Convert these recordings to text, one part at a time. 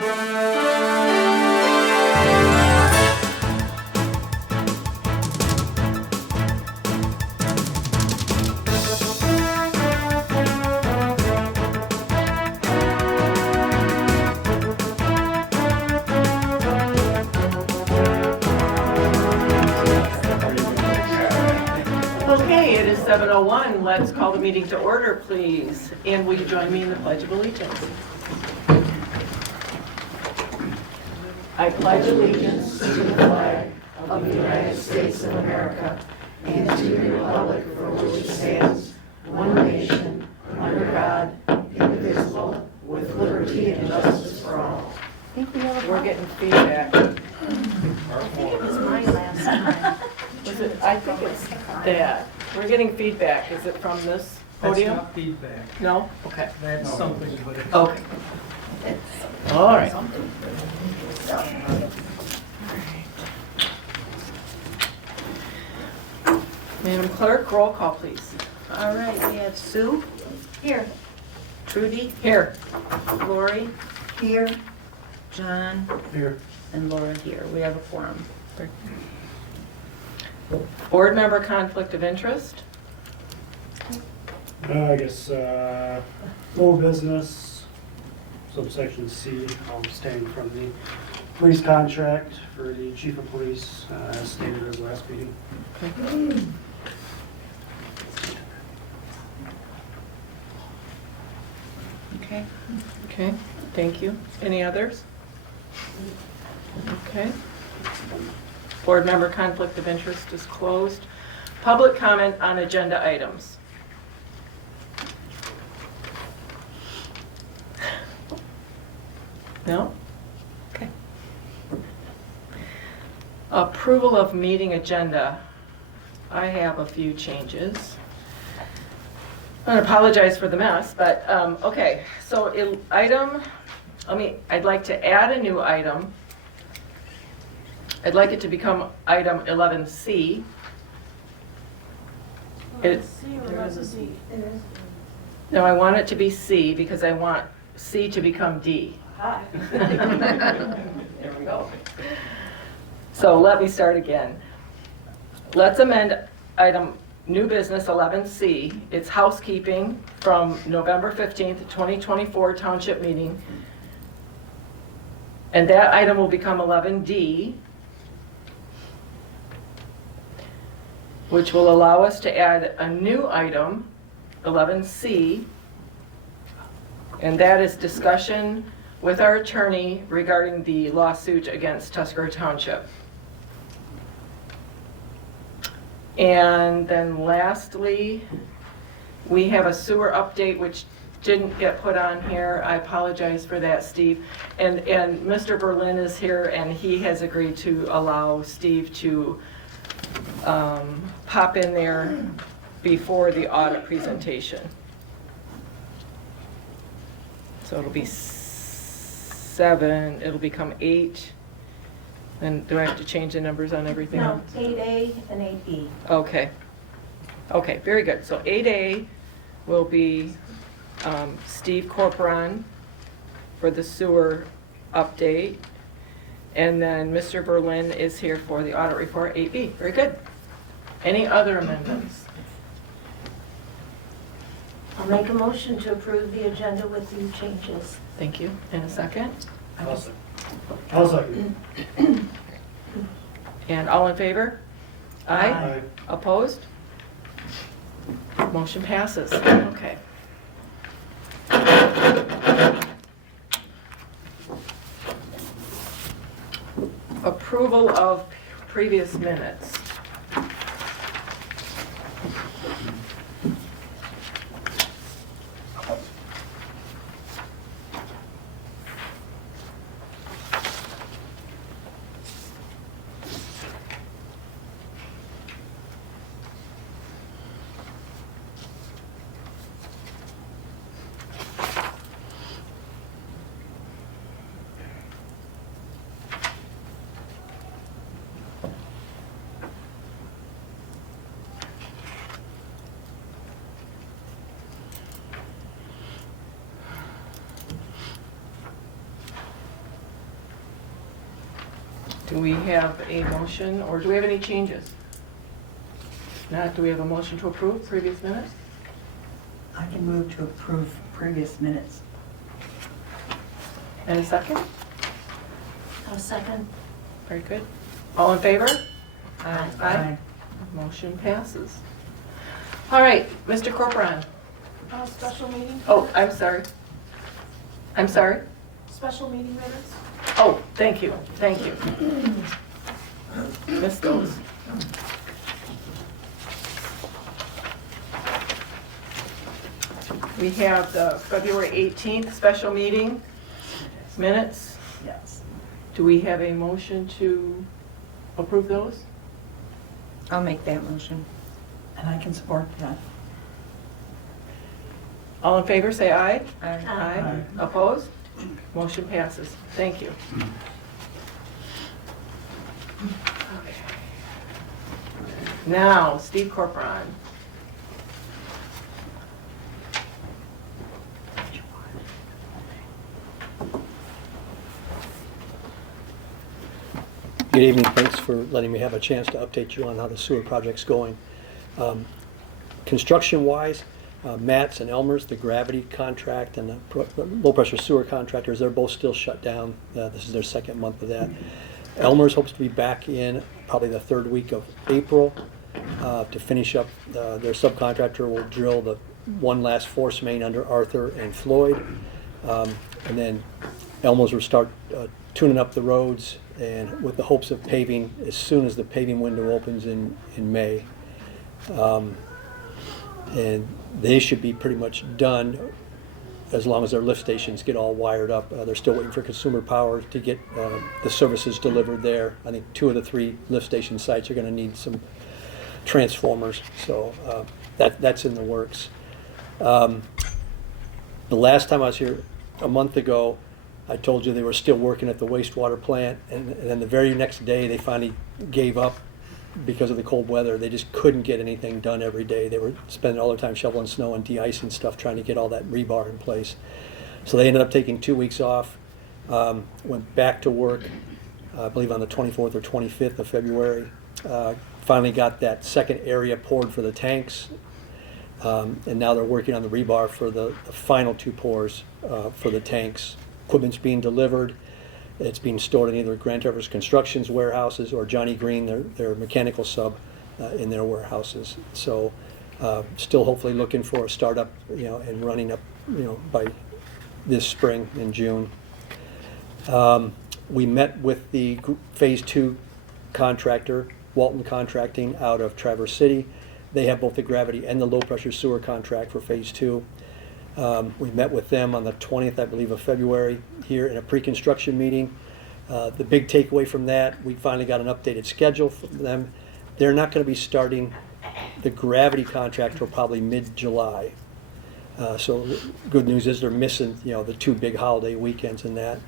Okay, it is 7:01. Let's call the meeting to order, please. And will you join me in the Pledge of Allegiance? I pledge allegiance to the flag of the United States of America and to the republic for which it stands, one nation, under God, indivisible, with liberty and justice for all. We're getting feedback. I think it was mine last time. I think it's that. We're getting feedback. Is it from this That's podium? not feedback. No? Okay. That's something, but it's... Okay. All right. Madam Clerk, roll call, please. All right, we have Sue. Here. Trudy. Here. Lori. Here. John. Here. And Laura here. We have a quorum. Board member conflict of interest. I guess, old business, subsection C, staying from the police contract for the chief of police, as stated at last meeting. Okay. Okay, thank you. Any others? Okay. Board member conflict of interest is closed. Public comment on agenda items. No? Okay. Approval of meeting agenda. I have a few changes. I apologize for the mess, but, okay. So I'd like to add a new item. I'd like it to become item 11C. No, I want it to be C because I want C to become D. There we go. So let me start again. Let's amend item new business 11C. It's housekeeping from November 15th, 2024 Township meeting. And that item will become 11D, which will allow us to add a new item, 11C, and that is discussion with our attorney regarding the lawsuit against Tuscarora Township. And then lastly, we have a sewer update which didn't get put on here. I apologize for that, Steve. And Mr. Berlin is here and he has agreed to allow Steve to pop in there before the audit presentation. So it'll be 7, it'll become 8. And do I have to change the numbers on everything? No, 8A and 8B. Okay. Okay, very good. So 8A will be Steve Corporon for the sewer update. And then Mr. Berlin is here for the audit report, 8B. Very good. Any other amendments? I'll make a motion to approve the agenda with these changes. Thank you. And a second? I'll second. And all in favor? Aye. Aye. Opposed? Motion passes. Okay. Approval of previous minutes. Do we have a motion, or do we have any changes? If not, do we have a motion to approve previous minutes? I can move to approve previous minutes. And a second? I'll second. Very good. All in favor? Aye. Motion passes. All right, Mr. Corcoran. Special meeting? Oh, I'm sorry. I'm sorry? Special meeting minutes? Oh, thank you, thank you. Missed those. We have the February 18th special meeting minutes. Yes. Do we have a motion to approve those? I'll make that motion. And I can support that. All in favor, say aye. Aye. Aye. Opposed? Motion passes. Thank you. Okay. Now, Steve Corcoran. Good evening. Thanks for letting me have a chance to update you on how the sewer project's going. Construction-wise, Matt's and Elmer's, the gravity contract and the low-pressure sewer contractors, they're both still shut down. This is their second month of that. Elmer's hopes to be back in probably the third week of April to finish up. Their subcontractor will drill the one last force main under Arthur and Floyd. And then Elmer's will start tuning up the roads, and with the hopes of paving as soon as the paving window opens in May. And they should be pretty much done as long as their lift stations get all wired up. They're still waiting for Consumer Power to get the services delivered there. I think 2 of the 3 lift station sites are going to need some transformers, so that's in the works. The last time I was here a month ago, I told you they were still working at the wastewater plant, and then the very next day they finally gave up because of the cold weather. They just couldn't get anything done every day. They were spending all their time shoveling snow and de-icing stuff, trying to get all that rebar in place. So they ended up taking 2 weeks off, went back to work, I believe on the 24th or 25th of February. Finally got that second area poured for the tanks, and now they're working on the rebar for the final 2 pours for the tanks. Equipment's being delivered. It's being stored in either Grand Traverse Construction's warehouses or Johnny Green, their mechanical sub, in their warehouses. So still hopefully looking for a startup, and running up, by this spring in June. We met with the Phase 2 contractor, Walton Contracting, out of Traverse City. They have both the gravity and the low pressure sewer contract for Phase 2. We met with them on the 20th, I believe, of February here in a pre-construction meeting. The big takeaway from that, we finally got an updated schedule from them. They're not going to be starting the gravity contract till probably mid-July. So good news is they're missing, the 2 big holiday weekends in that.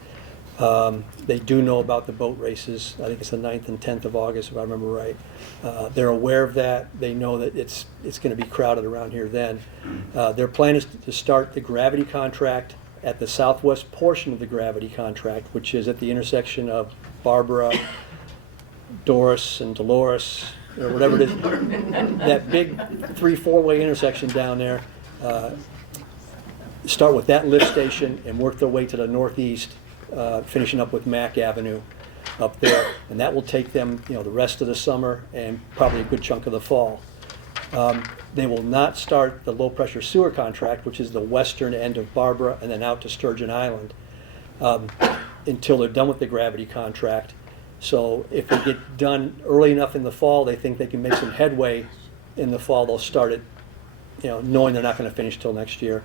They do know about the boat races. I think it's the 9th and 10th of August, if I remember right. They're aware of that. They know that it's going to be crowded around here then. Their plan is to start the gravity contract at the southwest portion of the gravity contract, which is at the intersection of Barbara, Doris, and Dolores, or whatever it is. That big 3-4-way intersection down there. Start with that lift station and work their way to the northeast, finishing up with Mack Avenue up there, and that will take them, the rest of the summer and probably a good chunk of the fall. They will not start the low-pressure sewer contract, which is the western end of Barbara and then out to Sturgeon Island, until they're done with the gravity contract. So if they get done early enough in the fall, they think they can make some headway in the fall. They'll start it, knowing they're not going to finish till next year.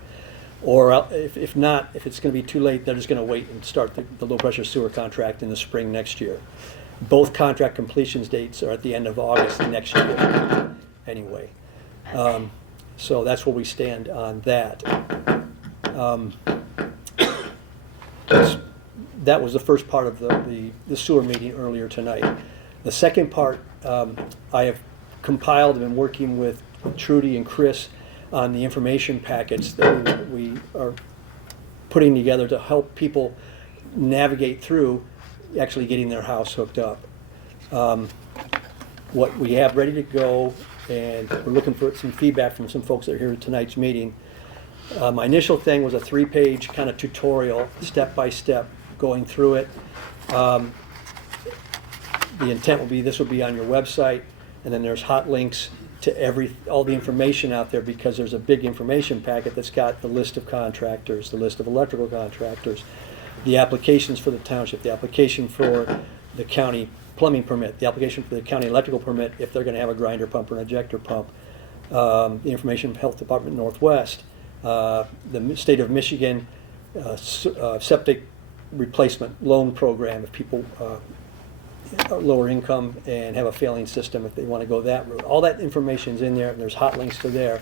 Or if not, if it's going to be too late, they're just going to wait and start the low-pressure sewer contract in the spring next year. Both contract completions dates are at the end of August next year anyway. So that's where we stand on that. That was the first part of the sewer meeting earlier tonight. The second part, I have compiled and been working with Trudy and Chris on the information packets that we are putting together to help people navigate through actually getting their house hooked up. What we have ready to go, and we're looking for some feedback from some folks that are here at tonight's meeting. My initial thing was a 3-page kind of tutorial, step by step, going through it. The intent will be this will be on your website, and then there's hot links to all the information out there, because there's a big information packet that's got the list of contractors, the list of electrical contractors, the applications for the township, the application for the county plumbing permit, the application for the county electrical permit if they're going to have a grinder pump or an ejector pump, the information from Health Department Northwest, the state of Michigan septic replacement loan program if people are lower income and have a failing system, if they want to go that route. All that information's in there, and there's hot links to there.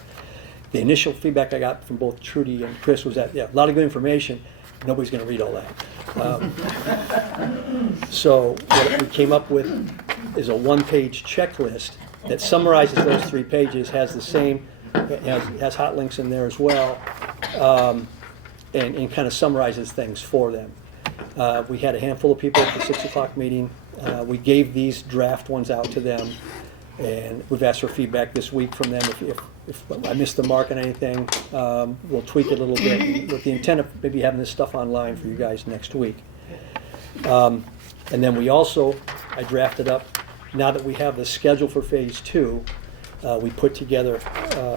The initial feedback I got from both Trudy and Chris was that, yeah, a lot of good information. Nobody's going to read all that. So what we came up with is a 1-page checklist that summarizes those 3 pages, has the same, has hot links in there as well, and kind of summarizes things for them. We had a handful of people at the 6 o'clock meeting. We gave these draft ones out to them, and we've asked for feedback this week from them. If I missed the mark on anything, we'll tweak it a little bit with the intent of maybe having this stuff online for you guys next week. And then we also, I drafted up, now that we have the schedule for phase 2, we put together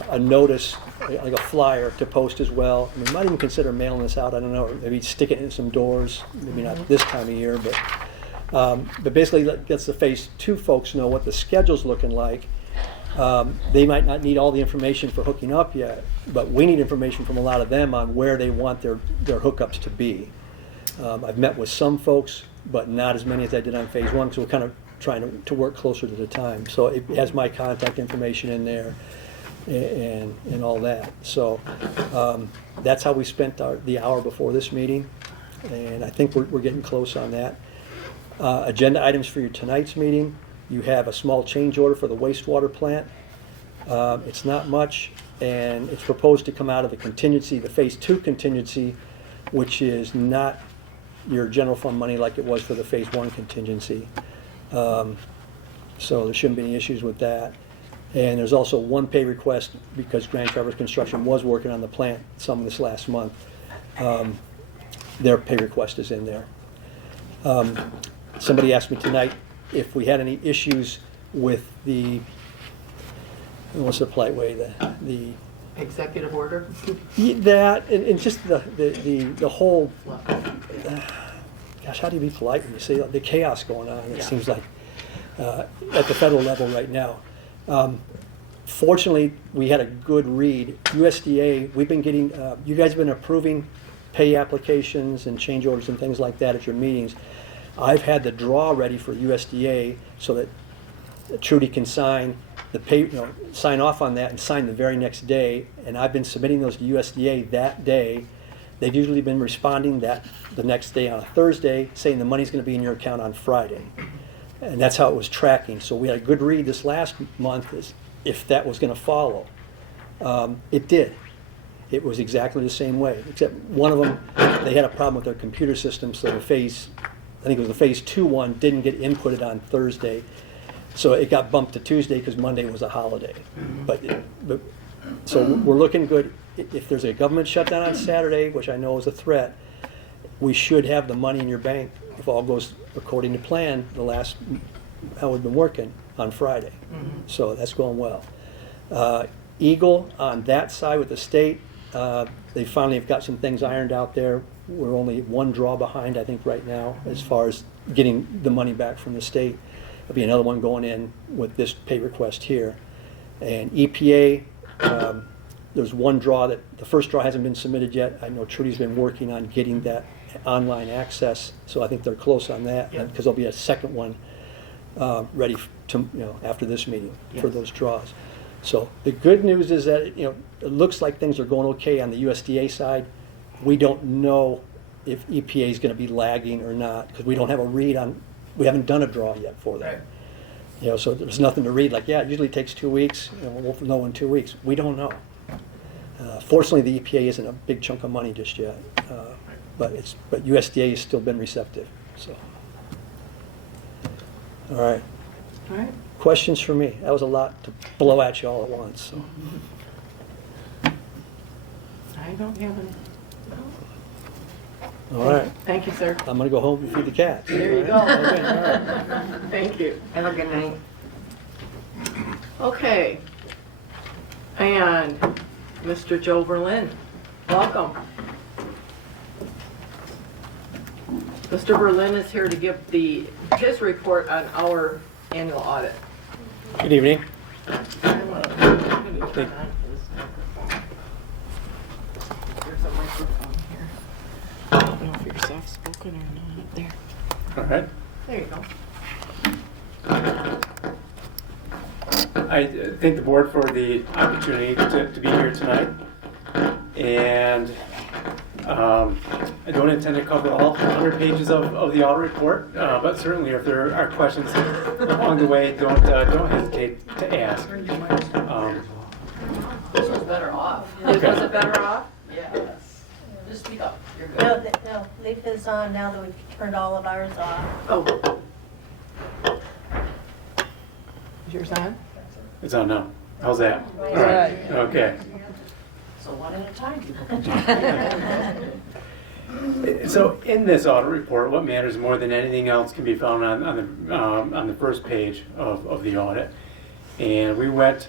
a notice, like a flyer to post as well. We might even consider mailing this out, I don't know, maybe stick it in some doors, maybe not this time of year, but basically that lets the phase 2 folks know what the schedule's looking like. They might not need all the information for hooking up yet, but we need information from a lot of them on where they want their hookups to be. I've met with some folks, but not as many as I did on phase 1, because we're kind of trying to work closer to the time. So it has my contact information in there and all that. So that's how we spent the hour before this meeting, and I think we're getting close on that. Agenda items for your tonight's meeting. You have a small change order for the wastewater plant. It's not much, and it's proposed to come out of the contingency, the phase 2 contingency, which is not your general fund money like it was for the phase 1 contingency. So there shouldn't be any issues with that. And there's also one pay request because Grand Traverse Construction was working on the plant some of this last month. Their pay request is in there. Somebody asked me tonight if we had any issues with the, what's the polite way, the Executive order? that and just the whole, gosh, how do you be polite when you say the chaos going on? It seems like at the federal level right now. Fortunately, we had a good read. USDA, we've been getting, you guys have been approving pay applications and change orders and things like that at your meetings. I've had the draw ready for USDA so that Trudy can sign the pay, sign off on that and sign the very next day. And I've been submitting those to USDA that day. They've usually been responding the next day on a Thursday, saying the money's going to be in your account on Friday. And that's how it was tracking. So we had a good read this last month as if that was going to follow. It did. It was exactly the same way, except one of them, they had a problem with their computer system, so the phase, I think it was the phase 2 one, didn't get inputted on Thursday. So it got bumped to Tuesday because Monday was a holiday. But so we're looking good. If there's a government shutdown on Saturday, which I know is a threat, we should have the money in your bank, if all goes according to plan, how we've been working on Friday. So that's going well. Eagle on that side with the state, they finally have got some things ironed out there. We're only one draw behind, I think, right now, as far as getting the money back from the state. There'll be another one going in with this pay request here. And EPA, there's one draw that, the first draw hasn't been submitted yet. I know Trudy's been working on getting that online access, so I think they're close on that, because there'll be a second one ready to, after this meeting for those draws. So the good news is that it looks like things are going okay on the USDA side. We don't know if EPA is going to be lagging or not because we don't have a read on. We haven't done a draw yet for them. Right. So there's nothing to read. Like, it usually takes 2 weeks. We'll know in 2 weeks. We don't know. Fortunately, the EPA isn't a big chunk of money just yet, but USDA has still been receptive. So All right. All right. Questions for me? That was a lot to blow at you all at once. So. I don't have any. All right. Thank you, sir. I'm going to go home and feed the cats. There you go. Okay, all right. Thank you. Have a good night. Okay. And Mr. Joe Berlin, welcome. Mr. Berlin is here to give his report on our annual audit. Good evening. I'm gonna turn on his microphone. There's a microphone here. I don't know if you're soft-spoken or not. There. All right. There you go. I thank the board for the opportunity to be here tonight. And I don't intend to cover all 100 pages of the audit report, but certainly if there are questions along the way, don't hesitate to ask. This was better off. Okay. Was it better off? Yes. Just speak up. You're good. No, leave his on now that we've turned all of ours off. Oh. Is yours on? It's on now. How's that? All Right. Okay. So one at a time, people. So in this audit report, what matters more than anything else can be found on the first page of the audit. And we went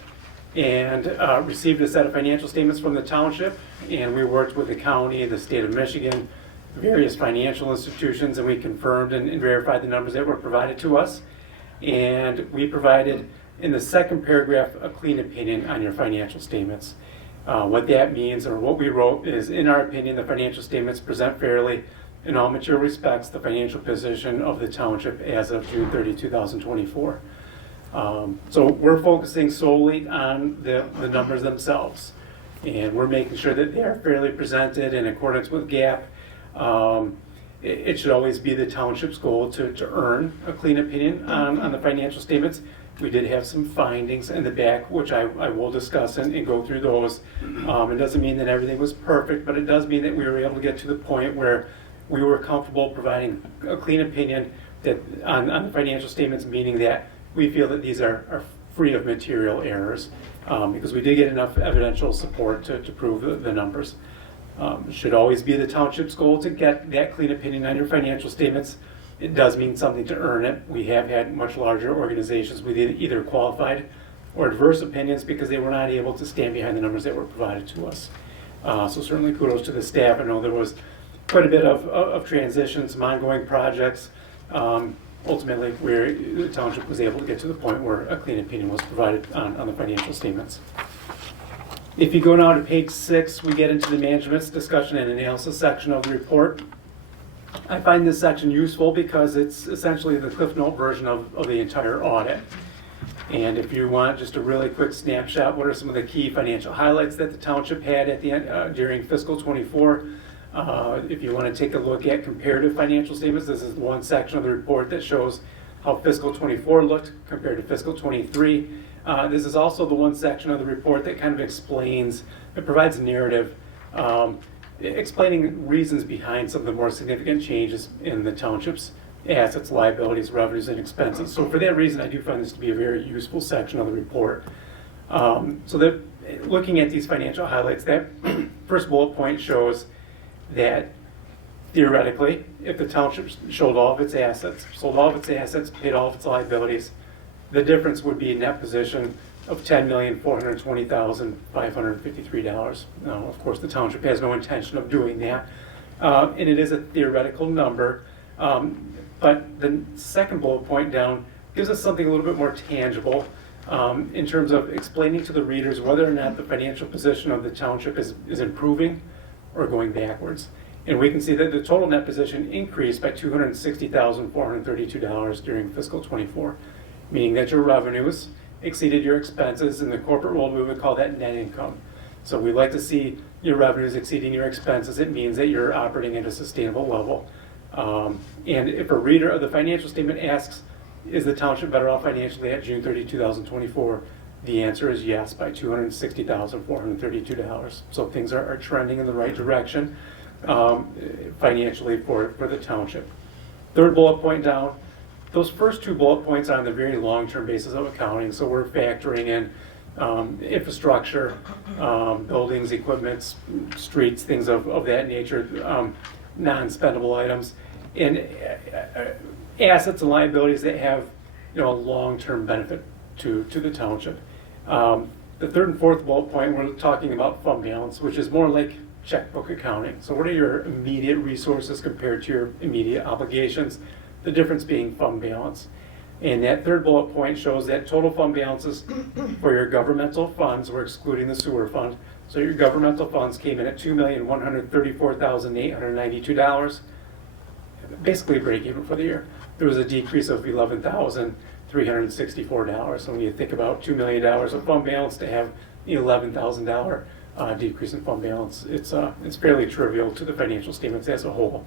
and received a set of financial statements from the township, and we worked with the county, the state of Michigan, various financial institutions, and we confirmed and verified the numbers that were provided to us. And we provided, in the second paragraph, a clean opinion on your financial statements. What that means, or what we wrote, is in our opinion, the financial statements present fairly, in all material respects, the financial position of the township as of June 30, 2024. So we're focusing solely on the numbers themselves, and we're making sure that they are fairly presented in accordance with GAAP. It should always be the township's goal to earn a clean opinion on the financial statements. We did have some findings in the back, which I will discuss and go through those. It doesn't mean that everything was perfect, but it does mean that we were able to get to the point where we were comfortable providing a clean opinion that on the financial statements, meaning that we feel that these are free of material errors, because we did get enough evidential support to prove the numbers. It should always be the township's goal to get that clean opinion on your financial statements. It does mean something to earn it. We have had much larger organizations with either qualified or adverse opinions because they were not able to stand behind the numbers that were provided to us. So certainly kudos to the staff. I know there was quite a bit of transitions, some ongoing projects. Ultimately, the township was able to get to the point where a clean opinion was provided on the financial statements. If you go now to page 6, we get into the management's discussion and analysis section of the report. I find this section useful because it's essentially the Cliff Note version of the entire audit. And if you want just a really quick snapshot, what are some of the key financial highlights that the township had at the end during fiscal 24? If you want to take a look at comparative financial statements, this is one section of the report that shows how fiscal 24 looked compared to fiscal 23. This is also the one section of the report that kind of explains, it provides a narrative explaining reasons behind some of the more significant changes in the township's assets, liabilities, revenues, and expenses. So for that reason, I do find this to be a very useful section of the report. So that looking at these financial highlights, that first bullet point shows that theoretically, if the township sold all of its assets, paid all of its liabilities, the difference would be a net position of $10,420,553. Now, of course, the township has no intention of doing that, and it is a theoretical number. But the second bullet point down gives us something a little bit more tangible in terms of explaining to the readers whether or not the financial position of the township is improving or going backwards. And we can see that the total net position increased by $260,432 during fiscal 24, meaning that your revenues exceeded your expenses. In the corporate world, we would call that net income. So we like to see your revenues exceeding your expenses. It means that you're operating at a sustainable level. And if a reader of the financial statement asks, is the township better off financially at June 30, 2024? The answer is yes, by $260,432. So things are trending in the right direction financially for the township. Third bullet point down, those first two bullet points are on the very long-term basis of accounting, so we're factoring in infrastructure, buildings, equipment, streets, things of that nature, non-spendable items, and assets and liabilities that have, a long-term benefit to the township. The third and fourth bullet point, we're talking about fund balance, which is more like checkbook accounting. So what are your immediate resources compared to your immediate obligations? The difference being fund balance. And that third bullet point shows that total fund balances for your governmental funds, we're excluding the sewer fund. So your governmental funds came in at $2,134,892, basically break even for the year. There was a decrease of $11,364. So when you think about $2 million of fund balance to have the $11,000 decrease in fund balance, it's fairly trivial to the financial statements as a whole.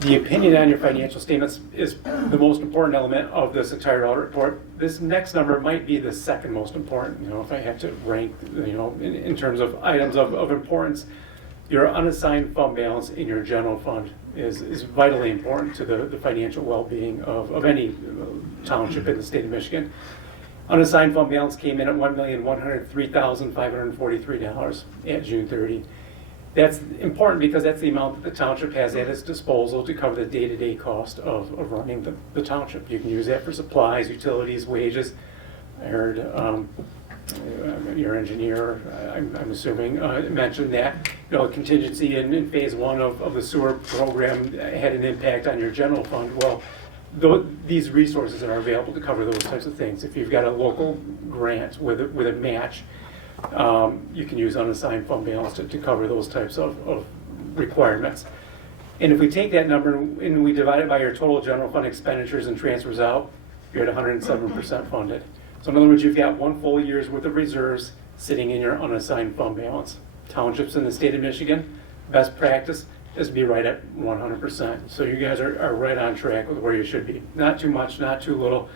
The opinion on your financial statements is the most important element of this entire audit report. This next number might be the second most important, if I had to rank, in terms of items of importance. Your unassigned fund balance in your general fund is vitally important to the financial well-being of any township in the state of Michigan. Unassigned fund balance came in at $1,103,543 at June 30. That's important because that's the amount that the township has at its disposal to cover the day-to-day cost of running the township. You can use that for supplies, utilities, wages. I heard your engineer, I'm assuming, mentioned that contingency in phase one of the sewer program had an impact on your general fund. Well, these resources are available to cover those types of things. If you've got a local grant with a match, you can use unassigned fund balance to cover those types of requirements. And if we take that number and we divide it by your total general fund expenditures and transfers out, you're at 107% funded. So in other words, you've got 1 full year's worth of reserves sitting in your unassigned fund balance. Townships in the state of Michigan, best practice is to be right at 100%. So you guys are right on track with where you should be. Not too much, not too little.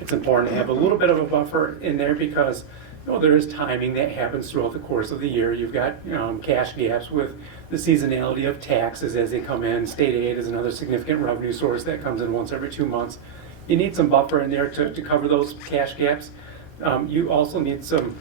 It's important to have a little bit of a buffer in there because there is timing that happens throughout the course of the year. You've got cash gaps with the seasonality of taxes as they come in. State aid is another significant revenue source that comes in once every 2 months. You need some buffer in there to cover those cash gaps. You also need some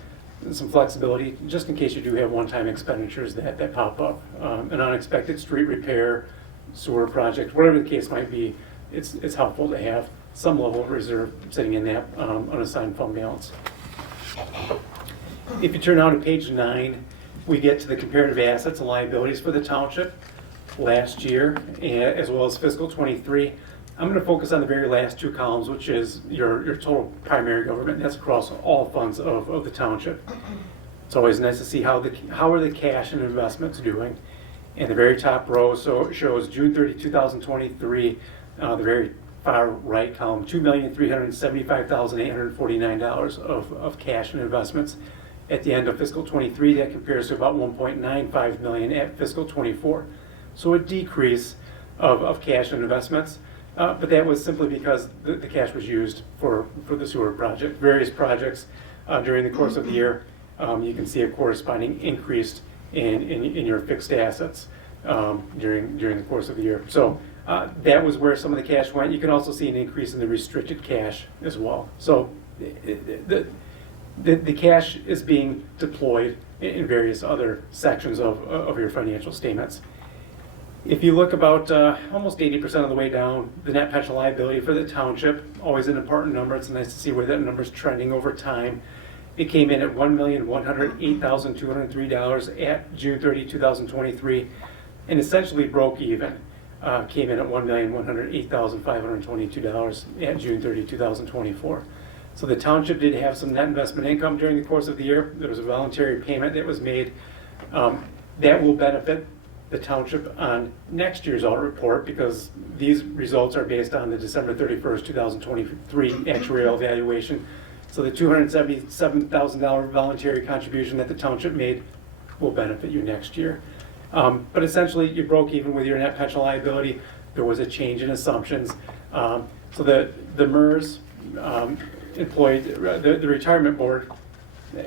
flexibility just in case you do have one-time expenditures that pop up. An unexpected street repair, sewer project, whatever the case might be, it's helpful to have some level of reserve sitting in that unassigned fund balance. If you turn now to page 9, we get to the comparative assets and liabilities for the township last year, as well as fiscal 23. I'm going to focus on the very last two columns, which is your total primary government. That's across all funds of the township. It's always nice to see how are the cash and investments doing. And the very top row shows June 30, 2023, the very far right column, $2,375,849 of cash and investments. At the end of fiscal 23, that compares to about $1.95 million at fiscal 24. So a decrease of cash and investments, but that was simply because the cash was used for the sewer project. Various projects during the course of the year, you can see a corresponding increase in your fixed assets during the course of the year. So that was where some of the cash went. You can also see an increase in the restricted cash as well. So the cash is being deployed in various other sections of your financial statements. If you look about almost 80% of the way down, the net pension liability for the township, always an important number. It's nice to see where that number is trending over time. It came in at $1,108,203 at June 30, 2023, and essentially broke even. Came in at $1,108,522 at June 30, 2024. So the township did have some net investment income during the course of the year. There was a voluntary payment that was made that will benefit the township on next year's audit report because these results are based on the December 31st, 2023 actuarial evaluation. So the $277,000 voluntary contribution that the township made will benefit you next year. But essentially, you broke even with your net pension liability. There was a change in assumptions. So the MERS employed, the retirement board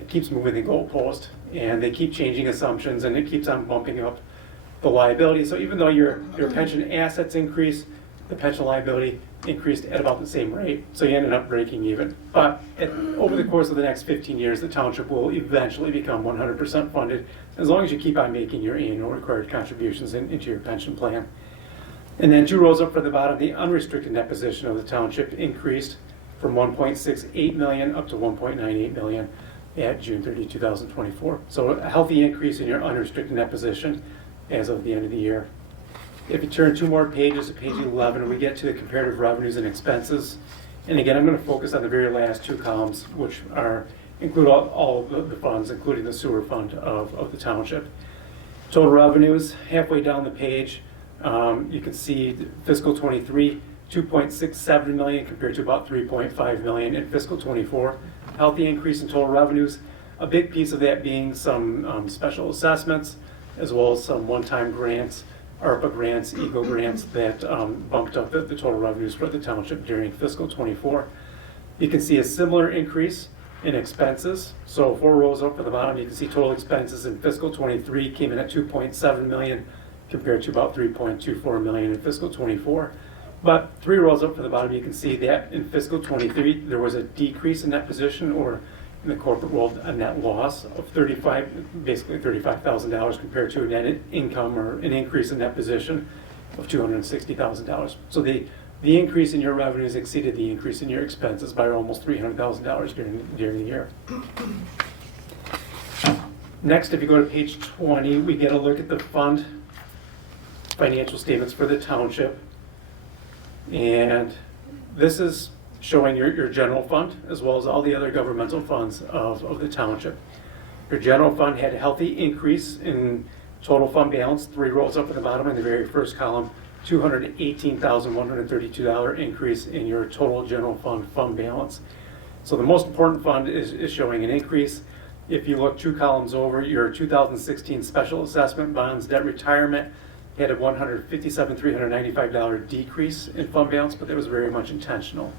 keeps moving the goalpost, and they keep changing assumptions, and it keeps on bumping up the liability. So even though your pension assets increase, the pension liability increased at about the same rate, so you ended up breaking even. But over the course of the next 15 years, the township will eventually become 100% funded, as long as you keep on making your annual required contributions into your pension plan. And then 2 rows up for the bottom, the unrestricted net position of the township increased from 1.68 million up to 1.98 million at June 30, 2024. So a healthy increase in your unrestricted net position as of the end of the year. If you turn 2 more pages to page 11, we get to the comparative revenues and expenses. And again, I'm going to focus on the very last 2 columns, which include all of the funds, including the sewer fund of the township. Total revenues, halfway down the page, you can see fiscal 23, 2.67 million compared to about 3.5 million in fiscal 24. Healthy increase in total revenues, a big piece of that being some special assessments, as well as some one-time grants, ARPA grants, EGO grants that bumped up the total revenues for the township during fiscal 24. You can see a similar increase in expenses. So 4 rows up for the bottom, you can see total expenses in fiscal 23 came in at 2.7 million compared to about 3.24 million in fiscal 24. But 3 rows up for the bottom, you can see that in fiscal 23, there was a decrease in that position, or in the corporate world, a net loss of basically $35,000 compared to a net income or an increase in that position of $260,000. So the increase in your revenues exceeded the increase in your expenses by almost $300,000 during the year. Next, if you go to page 20, we get a look at the fund financial statements for the township. And this is showing your general fund as well as all the other governmental funds of the township. Your general fund had a healthy increase in total fund balance, 3 rows up at the bottom in the very first column, $218,132 increase in your total general fund balance. So the most important fund is showing an increase. If you look 2 columns over, your 2016 special assessment bonds debt retirement had a $157,395 decrease in fund balance, but that was very much intentional.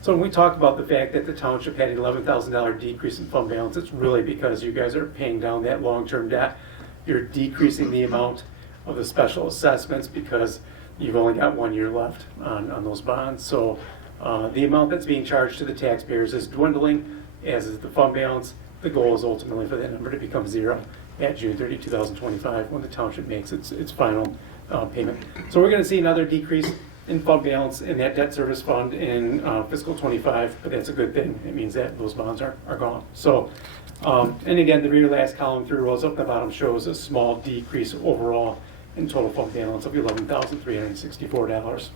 So when we talk about the fact that the township had an $11,000 decrease in fund balance, it's really because you guys are paying down that long-term debt. You're decreasing the amount of the special assessments because you've only got 1 year left on those bonds. So the amount that's being charged to the taxpayers is dwindling, as is the fund balance. The goal is ultimately for that number to become 0 at June 30, 2025, when the township makes its final payment. So we're going to see another decrease in fund balance in that debt service fund in fiscal 25, but that's a good thing. It means that those bonds are gone. So, and again, the very last column, 3 rows up the bottom, shows a small decrease overall in total fund balance of $11,364.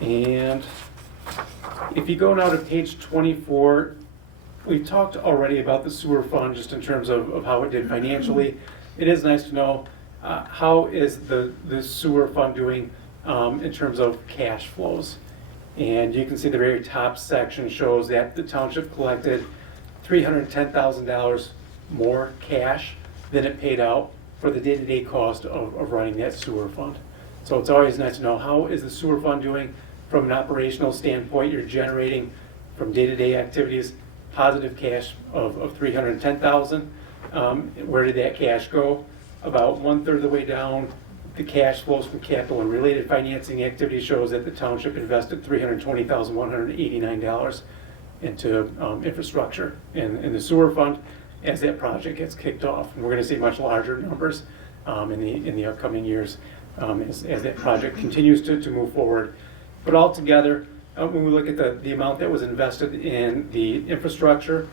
And if you go now to page 24, we talked already about the sewer fund just in terms of how it did financially. It is nice to know how is the sewer fund doing in terms of cash flows. And you can see the very top section shows that the township collected $310,000 more cash than it paid out for the day-to-day cost of running that sewer fund. So it's always nice to know how is the sewer fund doing from an operational standpoint. You're generating from day-to-day activities positive cash of $310,000. Where did that cash go? About 1/3 of the way down, the cash flows from capital and related financing activity shows that the township invested $320,189 into infrastructure in the sewer fund as that project gets kicked off. And we're going to see much larger numbers in the upcoming years as that project continues to move forward. But altogether, when we look at the amount that was invested in the infrastructure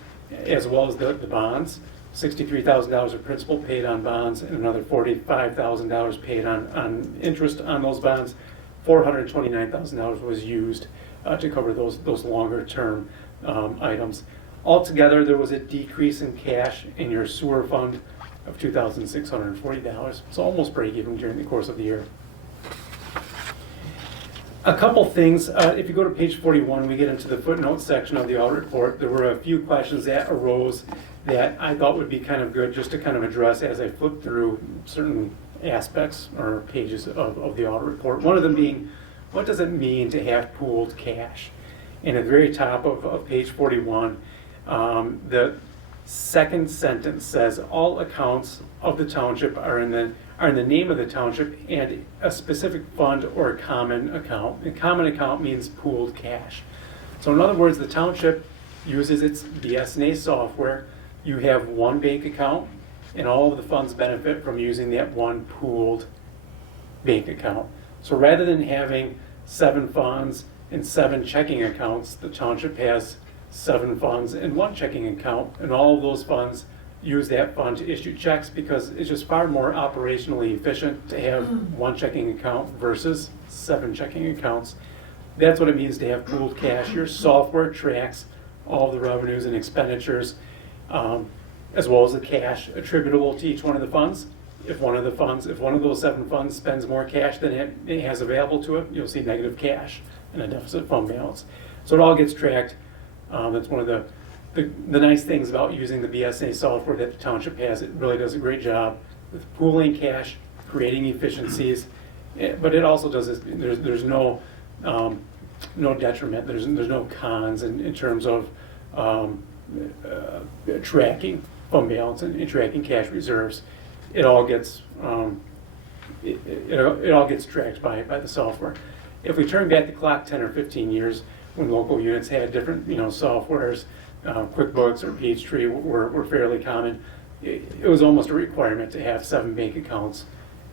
as well as the bonds, $63,000 of principal paid on bonds and another $45,000 paid on interest on those bonds. $429,000 was used to cover those longer term items. Altogether, there was a decrease in cash in your sewer fund of $2,640. So almost break even during the course of the year. A couple things, if you go to page 41, we get into the footnote section of the audit report. There were a few questions that arose that I thought would be kind of good just to kind of address as I flip through certain aspects or pages of the audit report. One of them being, what does it mean to have pooled cash? And at the very top of page 41, the second sentence says, all accounts of the township are in the name of the township and a specific fund or a common account. A common account means pooled cash. So in other words, the township uses its BSNA software. You have one bank account, and all of the funds benefit from using that one pooled bank account. So rather than having 7 funds and 7 checking accounts, the township has 7 funds and 1 checking account, and all of those funds use that fund to issue checks because it's just far more operationally efficient to have 1 checking account versus 7 checking accounts. That's what it means to have pooled cash. Your software tracks all the revenues and expenditures, as well as the cash attributable to each one of the funds. If one of those 7 funds spends more cash than it has available to it, you'll see negative cash and a deficit fund balance. So it all gets tracked. That's one of the nice things about using the BSNA software that the township has. It really does a great job with pooling cash, creating efficiencies, but it also does this. There's no detriment. There's no cons in terms of tracking fund balance and tracking cash reserves. It all gets it all gets tracked by the software. If we turn back the clock 10 or 15 years, when local units had different softwares, QuickBooks or Peachtree were fairly common. It was almost a requirement to have 7 bank accounts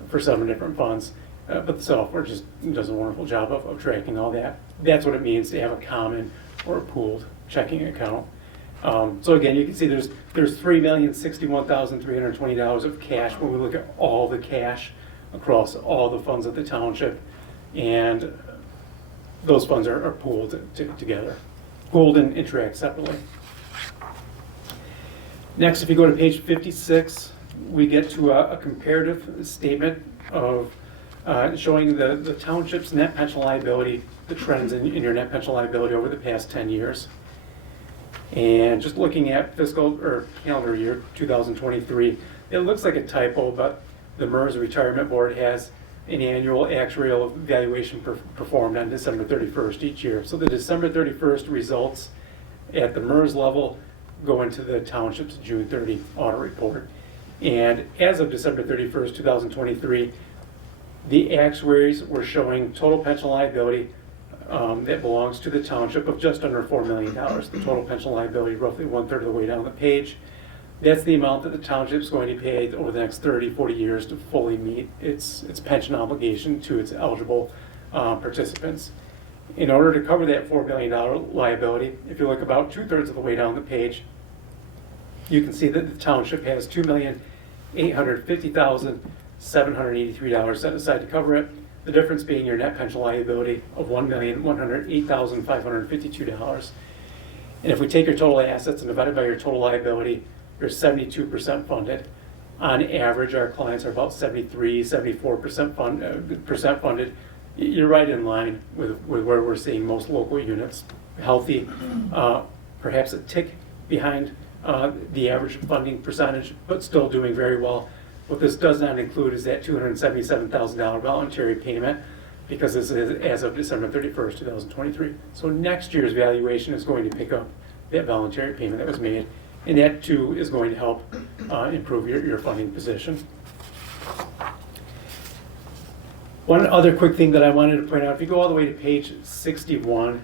for 7 different funds, but the software just does a wonderful job of tracking all that. That's what it means to have a common or a pooled checking account. So again, you can see there's $3,061,320 of cash when we look at all the cash across all the funds of the township, and those funds are pooled together, pooled and tracked separately. Next, if you go to page 56, we get to a comparative statement of showing the township's net pension liability, the trends in your net pension liability over the past 10 years. And just looking at fiscal or calendar year 2023, it looks like a typo, but the MERS Retirement Board has an annual actuarial evaluation performed on December 31st each year. So the December 31st results at the MERS level go into the township's June 30 audit report. And as of December 31st, 2023, the actuaries were showing total pension liability that belongs to the township of just under $4 million. The total pension liability, roughly 1/3 of the way down the page. That's the amount that the township is going to pay over the next 30, 40 years to fully meet its pension obligation to its eligible participants. In order to cover that $4 million liability, if you look about 2/3 of the way down the page, you can see that the township has $2,850,783 set aside to cover it. The difference being your net pension liability of $1,108,552. And if we take your total assets and divide it by your total liability, you're 72% funded. On average, our clients are about 74% funded. You're right in line with where we're seeing most local units. Healthy, perhaps a tick behind the average funding percentage, but still doing very well. What this does not include is that $277,000 voluntary payment, because this is as of December 31st, 2023. So next year's valuation is going to pick up that voluntary payment that was made, and that too is going to help improve your funding position. One other quick thing that I wanted to point out, if you go all the way to page 61,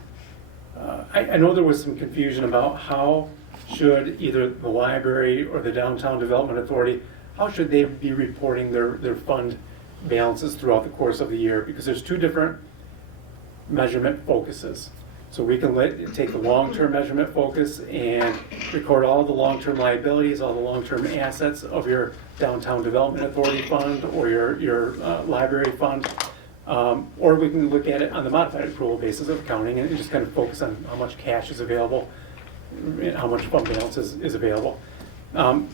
I know there was some confusion about how should either the library or the Downtown Development Authority, how should they be reporting their fund balances throughout the course of the year? Because there's 2 different measurement focuses. So we can take the long-term measurement focus and record all the long-term liabilities, all the long-term assets of your Downtown Development Authority fund or your library fund. Or we can look at it on the modified accrual basis of accounting and just kind of focus on how much cash is available, how much fund balance is available.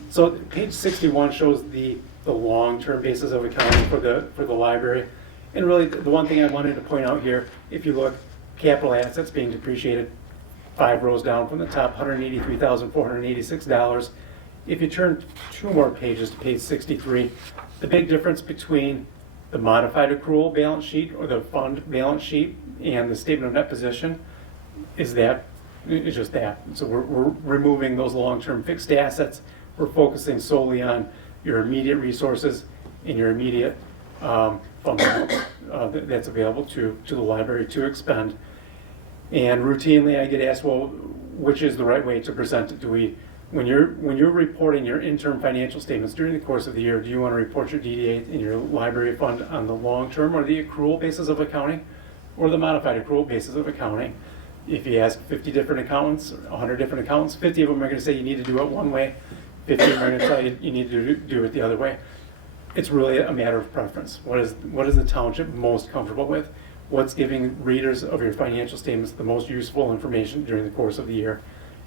So page 61 shows the long-term basis of accounting for the library. And really, the one thing I wanted to point out here, if you look, capital assets being depreciated 5 rows down from the top, $183,486. If you turn 2 more pages to page 63, the big difference between the modified accrual balance sheet or the fund balance sheet and the statement of net position is that It's just that. So we're removing those long-term fixed assets. We're focusing solely on your immediate resources and your immediate fund balance that's available to the library to expend. And routinely I get asked, well, which is the right way to present it? When you're reporting your interim financial statements during the course of the year, do you want to report your DDA in your library fund on the long-term or the accrual basis of accounting, or the modified accrual basis of accounting? If you ask 50 different accountants, 100 different accountants, 50 of them are going to say you need to do it one way, 50 are going to tell you you need to do it the other way. It's really a matter of preference. What is the township most comfortable with? What's giving readers of your financial statements the most useful information during the course of the year?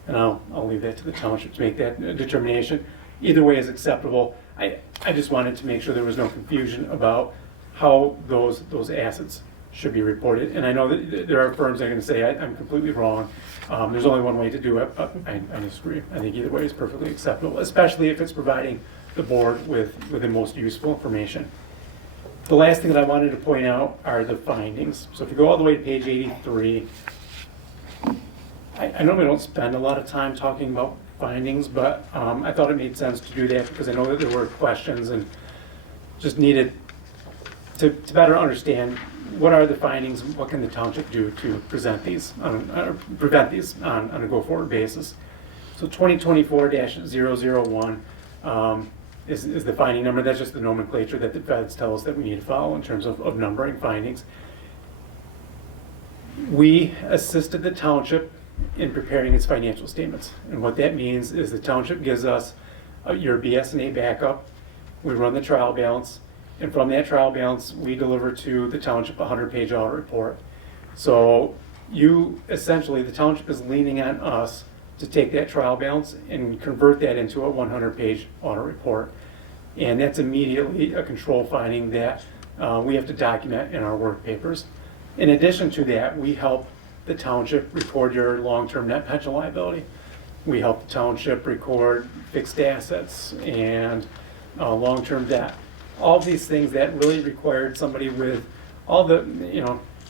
And I'll leave that to the township to make that determination. Either way is acceptable. I just wanted to make sure there was no confusion about how those assets should be reported. And I know that there are firms that are going to say I'm completely wrong. There's only one way to do it, but I disagree. I think either way is perfectly acceptable, especially if it's providing the board with the most useful information. The last thing that I wanted to point out are the findings. So if you go all the way to page 83, I normally don't spend a lot of time talking about findings, but I thought it made sense to do that because I know that there were questions and just needed to better understand what are the findings, what can the township do to prevent these on a go-forward basis. So 2024-001 is the finding number. That's just the nomenclature that the feds tell us that we need to follow in terms of numbering findings. We assisted the township in preparing its financial statements. And what that means is the township gives us your BS&A backup. We run the trial balance. And from that trial balance, we deliver to the township a 100-page audit report. So essentially, the township is leaning on us to take that trial balance and convert that into a 100-page audit report. And that's immediately a control finding that we have to document in our work papers. In addition to that, we help the township record your long-term net pension liability. We help the township record fixed assets and long-term debt. All these things that really required somebody with all the,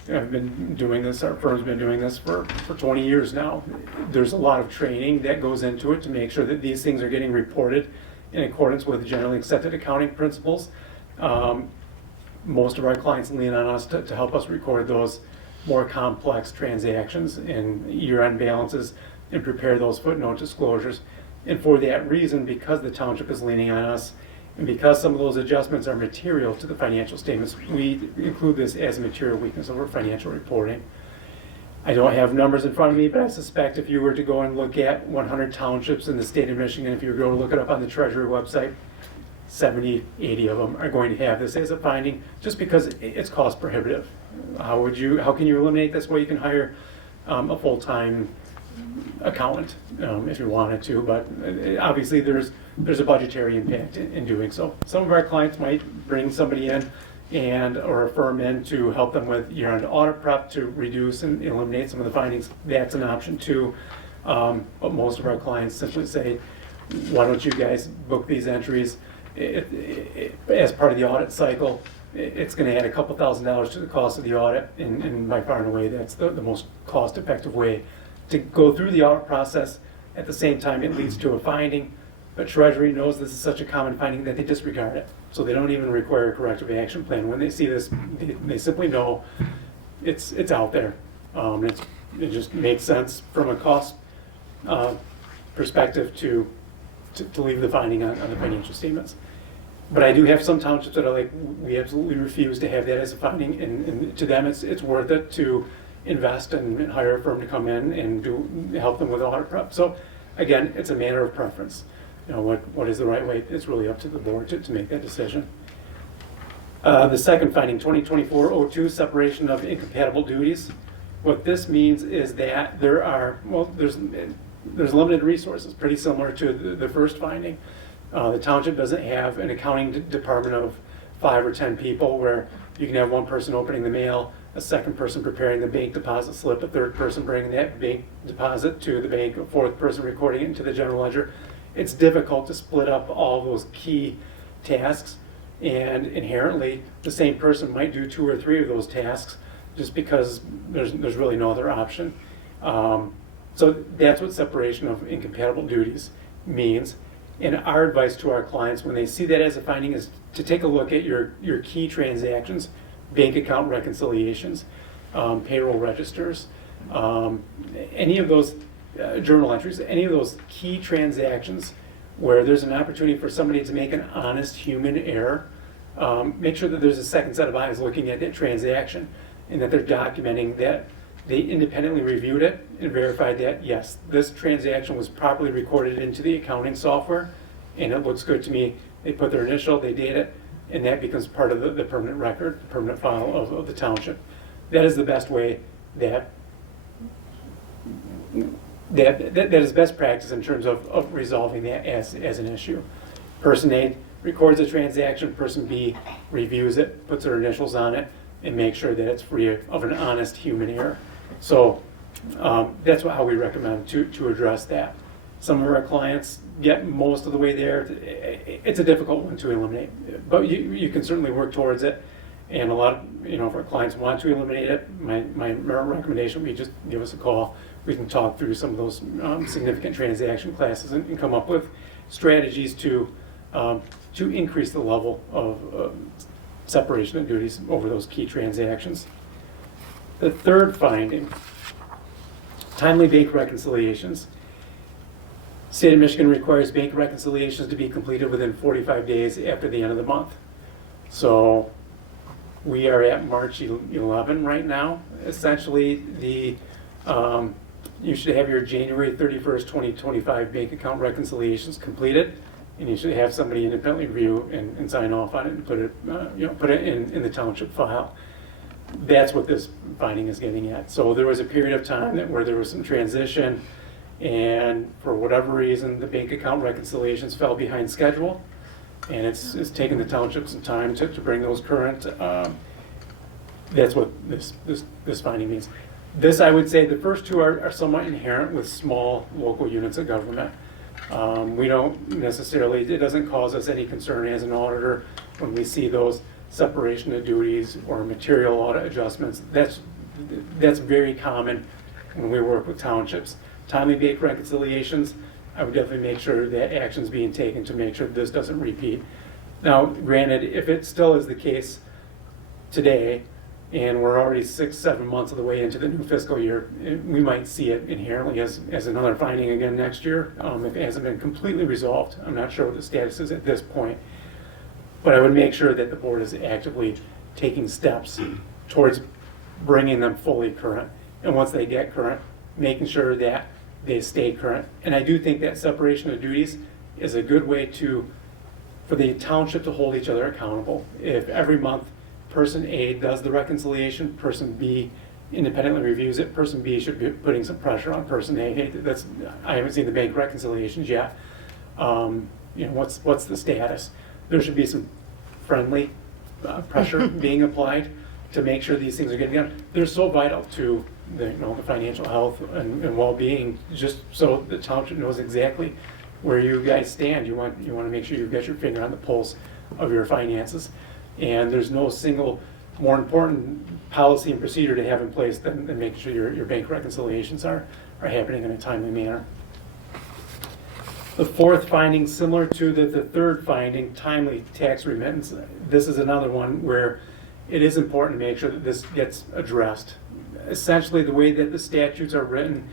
I've been doing this, our firm's been doing this for 20 years now. There's a lot of training that goes into it to make sure that these things are getting reported in accordance with generally accepted accounting principles. Most of our clients lean on us to help us record those more complex transactions and year-end balances and prepare those footnote disclosures. And for that reason, because the township is leaning on us, and because some of those adjustments are material to the financial statements, we include this as a material weakness of our financial reporting. I don't have numbers in front of me, but I suspect if you were to go and look at 100 townships in the state of Michigan, if you were going to look it up on the Treasury website, 70, 80 of them are going to have this as a finding just because it's cost prohibitive. How can you eliminate this? Well, you can hire a full-time accountant if you wanted to, but obviously there's a budgetary impact in doing so. Some of our clients might bring somebody in or a firm in to help them with year-end audit prep to reduce and eliminate some of the findings. That's an option too. But most of our clients simply say, why don't you guys book these entries as part of the audit cycle? It's going to add a couple $1,000s to the cost of the audit, and by far and away that's the most cost-effective way to go through the audit process. At the same time, it leads to a finding, but Treasury knows this is such a common finding that they disregard it. So they don't even require a corrective action plan. When they see this, they simply know it's out there. It just makes sense from a cost perspective to leave the finding on the financial statements. But I do have some townships that are like, we absolutely refuse to have that as a finding, and to them it's worth it to invest and hire a firm to come in and help them with audit prep. So again, it's a matter of preference. What is the right way? It's really up to the board to make that decision. The second finding, 2024-02, separation of incompatible duties. What this means is that there's limited resources, pretty similar to the first finding. The township doesn't have an accounting department of 5 or 10 people where you can have one person opening the mail, a second person preparing the bank deposit slip, a third person bringing that bank deposit to the bank, a fourth person recording it into the general ledger. It's difficult to split up all those key tasks, and inherently the same person might do 2 or 3 of those tasks just because there's really no other option. So that's what separation of incompatible duties means. And our advice to our clients when they see that as a finding is to take a look at your key transactions, bank account reconciliations, payroll registers, any of those journal entries, any of those key transactions where there's an opportunity for somebody to make an honest human error. Make sure that there's a second set of eyes looking at that transaction and that they're documenting that they independently reviewed it and verified that, yes, this transaction was properly recorded into the accounting software and it looks good to me. They put their initial, they date it, and that becomes part of the permanent record, the permanent file of the township. That is the best way that is best practice in terms of resolving that as an issue. Person A records a transaction, person B reviews it, puts their initials on it, and makes sure that it's free of an honest human error. So that's how we recommend to address that. Some of our clients get most of the way there. It's a difficult one to eliminate, but you can certainly work towards it. And a lot of, if our clients want to eliminate it, my recommendation would be just give us a call. We can talk through some of those significant transaction classes and come up with strategies to increase the level of separation of duties over those key transactions. The third finding, timely bank reconciliations. State of Michigan requires bank reconciliations to be completed within 45 days after the end of the month. So we are at March 11 right now. Essentially, you should have your January 31st, 2025 bank account reconciliations completed, and you should have somebody independently review and sign off on it and put it in the township file. That's what this finding is getting at. So there was a period of time where there was some transition, and for whatever reason, the bank account reconciliations fell behind schedule, and it's taken the township some time to bring those current. That's what this finding means. This, I would say, the first two are somewhat inherent with small local units of government. We don't necessarily, it doesn't cause us any concern as an auditor when we see those separation of duties or material audit adjustments. That's very common when we work with townships. Timely bank reconciliations, I would definitely make sure that action's being taken to make sure this doesn't repeat. Now, granted, if it still is the case today, and we're already 6-7 months of the way into the new fiscal year, we might see it inherently as another finding again next year if it hasn't been completely resolved. I'm not sure what the status is at this point, but I would make sure that the board is actively taking steps towards bringing them fully current. And once they get current, making sure that they stay current. And I do think that separation of duties is a good way for the township to hold each other accountable. If every month person A does the reconciliation, person B independently reviews it, person B should be putting some pressure on person A. Hey, I haven't seen the bank reconciliations yet. What's the status? There should be some friendly pressure being applied to make sure these things are getting done. They're so vital to the financial health and well-being, just so the township knows exactly where you guys stand. You want to make sure you've got your finger on the pulse of your finances. And there's no single more important policy and procedure to have in place than making sure your bank reconciliations are happening in a timely manner. The fourth finding, similar to the third finding, timely tax remittance. This is another one where it is important to make sure that this gets addressed. Essentially, the way that the statutes are written,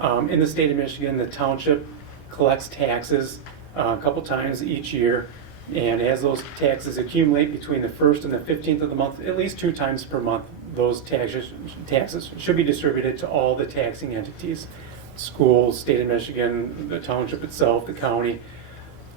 in the state of Michigan, the township collects taxes a couple times each year. And as those taxes accumulate between the 1st and the 15th of the month, at least 2 times per month, those taxes should be distributed to all the taxing entities, schools, state of Michigan, the township itself, the county,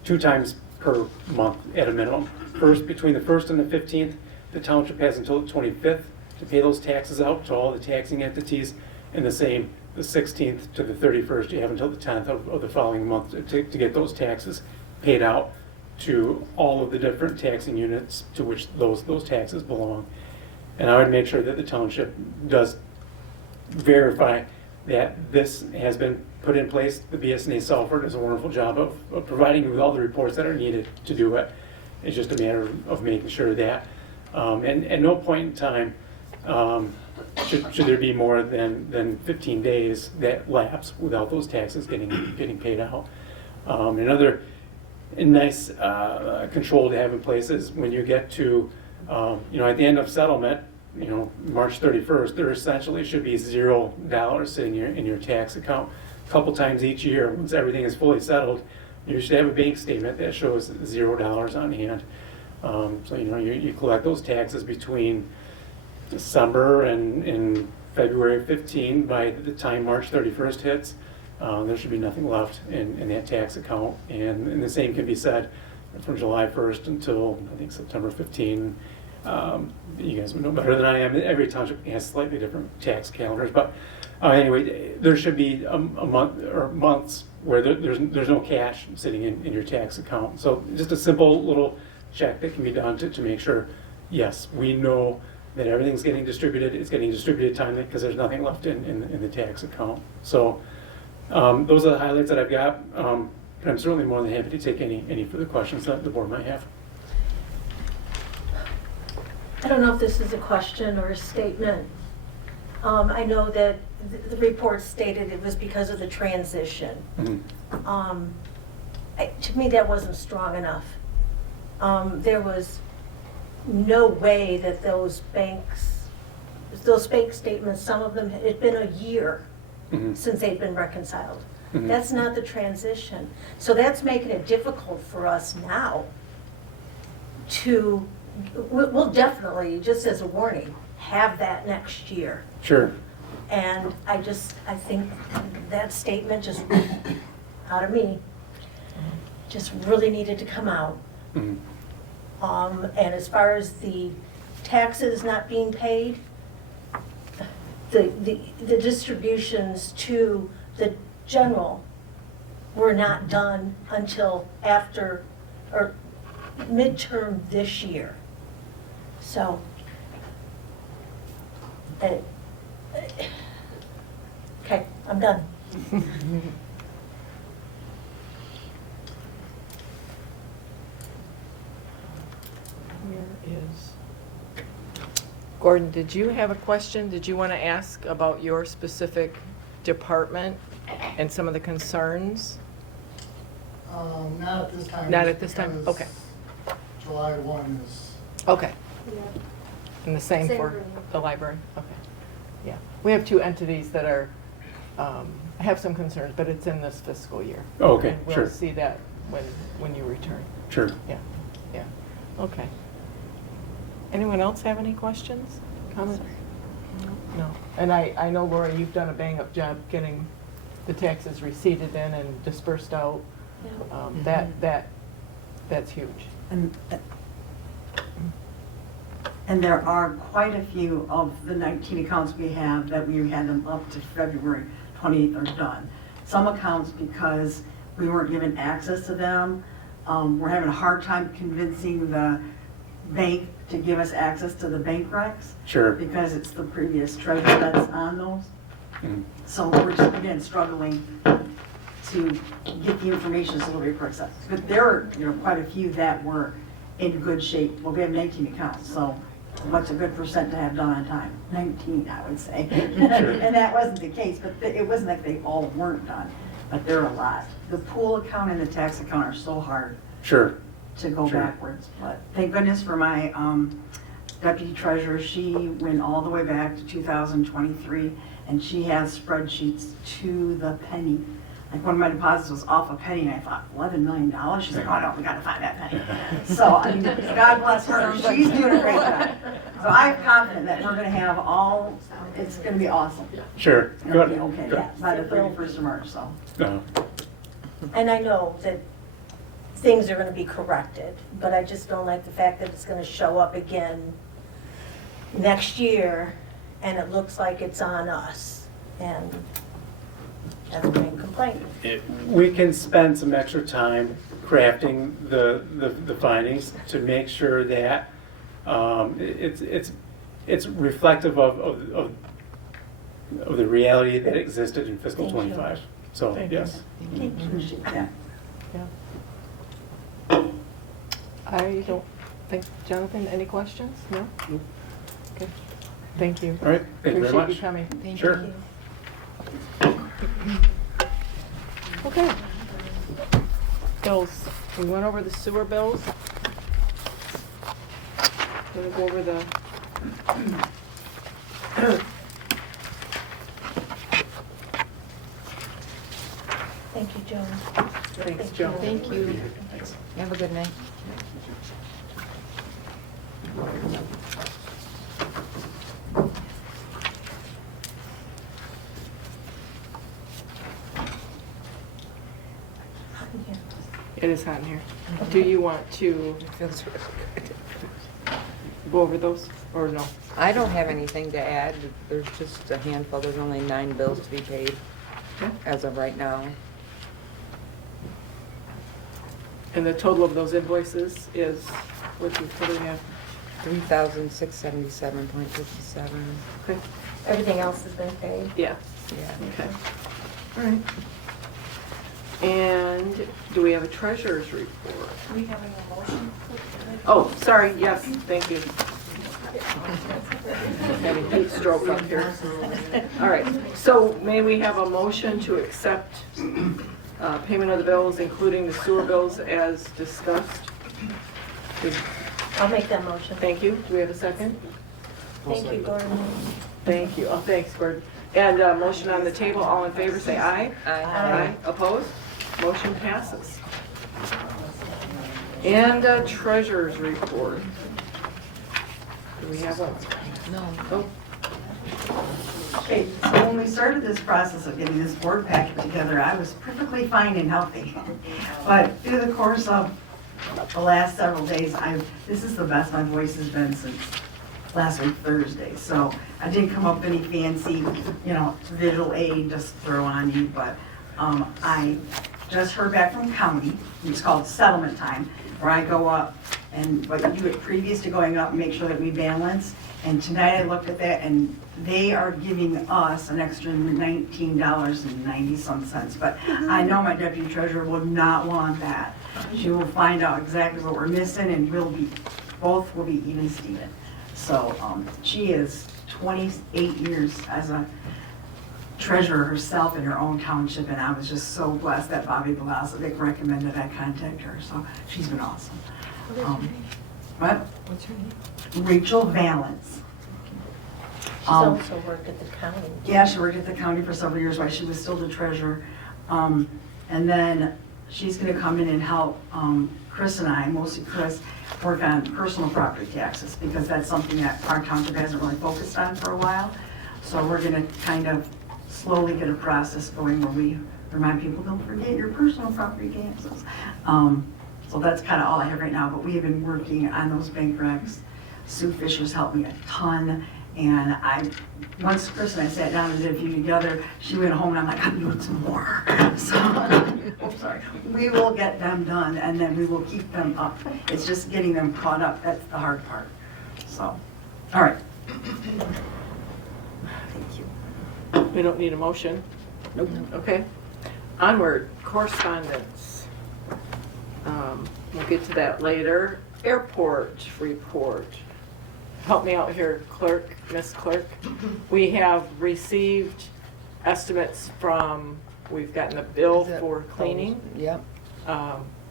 2 times per month at a minimum. Between the 1st and the 15th, the township has until the 25th to pay those taxes out to all the taxing entities, and the same, the 16th to the 31st, you have until the 10th of the following month to get those taxes paid out to all of the different taxing units to which those taxes belong. And I would make sure that the township does verify that this has been put in place. The BSNA software does a wonderful job of providing you with all the reports that are needed to do it. It's just a matter of making sure that. And at no point in time should there be more than 15 days that lapse without those taxes getting paid out. Another nice control to have in place is when you get to, at the end of settlement, March 31st, there essentially should be $0 sitting in your tax account. A couple times each year, once everything is fully settled, you should have a bank statement that shows $0 on hand. So you collect those taxes between December and February 15. By the time March 31st hits, there should be nothing left in that tax account. And the same can be said from July 1st until, I think, September 15. You guys would know better than I am. Every township has slightly different tax calendars. But anyway, there should be a month or months where there's no cash sitting in your tax account. So just a simple little check that can be done to make sure, yes, we know that everything's getting distributed. It's getting distributed timely because there's nothing left in the tax account. So those are the highlights that I've got. But I'm certainly more than happy to take any further questions that the board might have. I don't know if this is a question or a statement. I know that the report stated it was because of the transition. Mm-hmm. To me, that wasn't strong enough. There was no way that those bank statements, some of them, it had been a year Mm-hmm. since they'd been reconciled. Mhm. That's not the transition. So that's making it difficult for us now to, we'll definitely, just as a warning, have that next year. Sure. And I think that statement just, out of me, just really needed to come out. Mm-hmm. And as far as the taxes not being paid, the distributions to the general were not done until after, or midterm this year. So, okay, I'm done. Where is, Gordon, did you have a question? Did you want to ask about your specific department and some of the concerns? Not at this time. Not just at this time? because Okay. July 1 is, Okay. And the same Same for for me. the library? Okay. Yeah. We have two entities that are, have some concerns, but it's in this fiscal year. Oh, okay, And sure. we'll see that when you return. Sure. Yeah, yeah. Okay. Anyone else have any questions, comments? No. And I know, Laura, you've done a bang-up job getting the taxes receipted in and dispersed out. That's huge. And there are quite a few of the 19 accounts we have that we had them up to February 28th are done. Some accounts, because we weren't given access to them, we're having a hard time convincing the bank to give us access to the bank recs. Sure. Because it's the previous treasurer that's on those. Mhm. So we're just, again, struggling to get the information so we process. But there are, quite a few that were in good shape. Well, we have 19 accounts, so what's a good percent to have done on time? 19, I would say. And that wasn't the case, but it wasn't like they all weren't done, but there are a lot. The pool account and the tax account are so hard Sure. to go Sure. backwards. But thank goodness for my deputy treasurer. She went all the way back to 2023, and she has spreadsheets to the penny. Like one of my deposits was off a penny, and I thought, $11 million? She's like, oh no, we gotta find that penny. So, I mean, God bless her, she's doing a great job. So I'm confident that we're gonna have all, it's gonna be awesome. Sure. It'll Good. be okay, Good. yeah, by the 31st of March, so. No. And I know that things are gonna be corrected, but I just don't like the fact that it's gonna show up again next year, and it looks like it's on us. And that's the main complaint. We can spend some extra time crafting the findings to make sure that it's reflective of the reality that existed in fiscal Thank you. 25. So, Thank you. yes. Yeah. Yeah. I don't think, Jonathan, any questions? No? Okay. Thank you. All right, thank you very Appreciate you much. coming. Thank Sure. you. Okay. Bills. We went over the sewer bills. Gonna go over the. Thank you, Joan. Thanks, Joe. Thank you. Have a good night. It is hot in here. Do you want to It feels really good. go over those or no? I don't have anything to add. There's just a handful. There's only 9 bills to be paid Okay. as of right now. And the total of those invoices is, what do we have? 3,677.57. Okay. Everything else has been paid. Yeah. Yeah. Okay. All right. And do we have a treasurer's report? Are we having a motion? Oh, sorry, yes, thank you. Having heat stroke up here. All right, so may we have a motion to accept payment of the bills, including the sewer bills as discussed? I'll make that motion. Thank you. Do we have a second? Thank you, Gordon. Thank you. Oh, thanks, Gordon. And motion on the table, all in favor, say aye. Aye. Opposed? Motion passes. And treasurer's report. Do we have one? No. Oh, Okay, so when we started this process of getting this board packet together, I was perfectly fine and healthy. But through the course of the last several days, this is the best my voice has been since last week Thursday. So I didn't come up with any fancy, visual aid just to throw on you, but I just heard back from county. It's called settlement time, where I go up and what you do it previous to going up and make sure that we balance. And tonight I looked at that and they are giving us an extra $19.90 cents. But I know my deputy treasurer will not want that. She will find out exactly what we're missing and both will be even Steven. So she is 28 years as a treasurer herself in her own township, and I was just so blessed that Bobby Belazovic recommended I contact her, so she's been awesome. What? What's her name? Rachel Valance. She's also worked at the county. Yeah, she worked at the county for several years while she was still the treasurer. And then she's gonna come in and help Chris and I, mostly Chris, work on personal property taxes, because that's something that our township hasn't really focused on for a while. So we're gonna kind of slowly get a process going where we remind people, don't forget your personal property taxes. So that's kind of all I have right now, but we have been working on those bank recs. Sue Fisher's helped me a ton, and once Chris and I sat down and did a few together, she went home and I'm like, I'm doing some more. So, I'm sorry, we will get them done and then we will keep them up. It's just getting them caught up, that's the hard part. So, all right. Thank you. we don't need a motion. Nope. Okay. Onward, correspondence. We'll get to that later. Airport report. Help me out here, clerk, Miss Clerk. We have received estimates we've gotten a bill Is it for cleaning, Yep.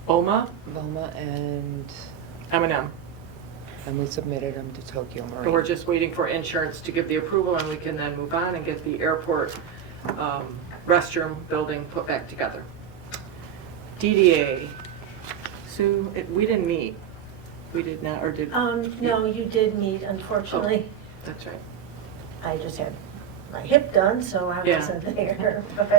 OMA, Velma and M&M. we submitted them to Tokyo And we're Marine. just waiting for insurance to give the approval, and we can then move on and get the airport restroom building put back together. DDA. Sue, we didn't meet. We did not, or did? No, you did meet, unfortunately. That's right. I just had my hip done, so I Yeah. wasn't there, but,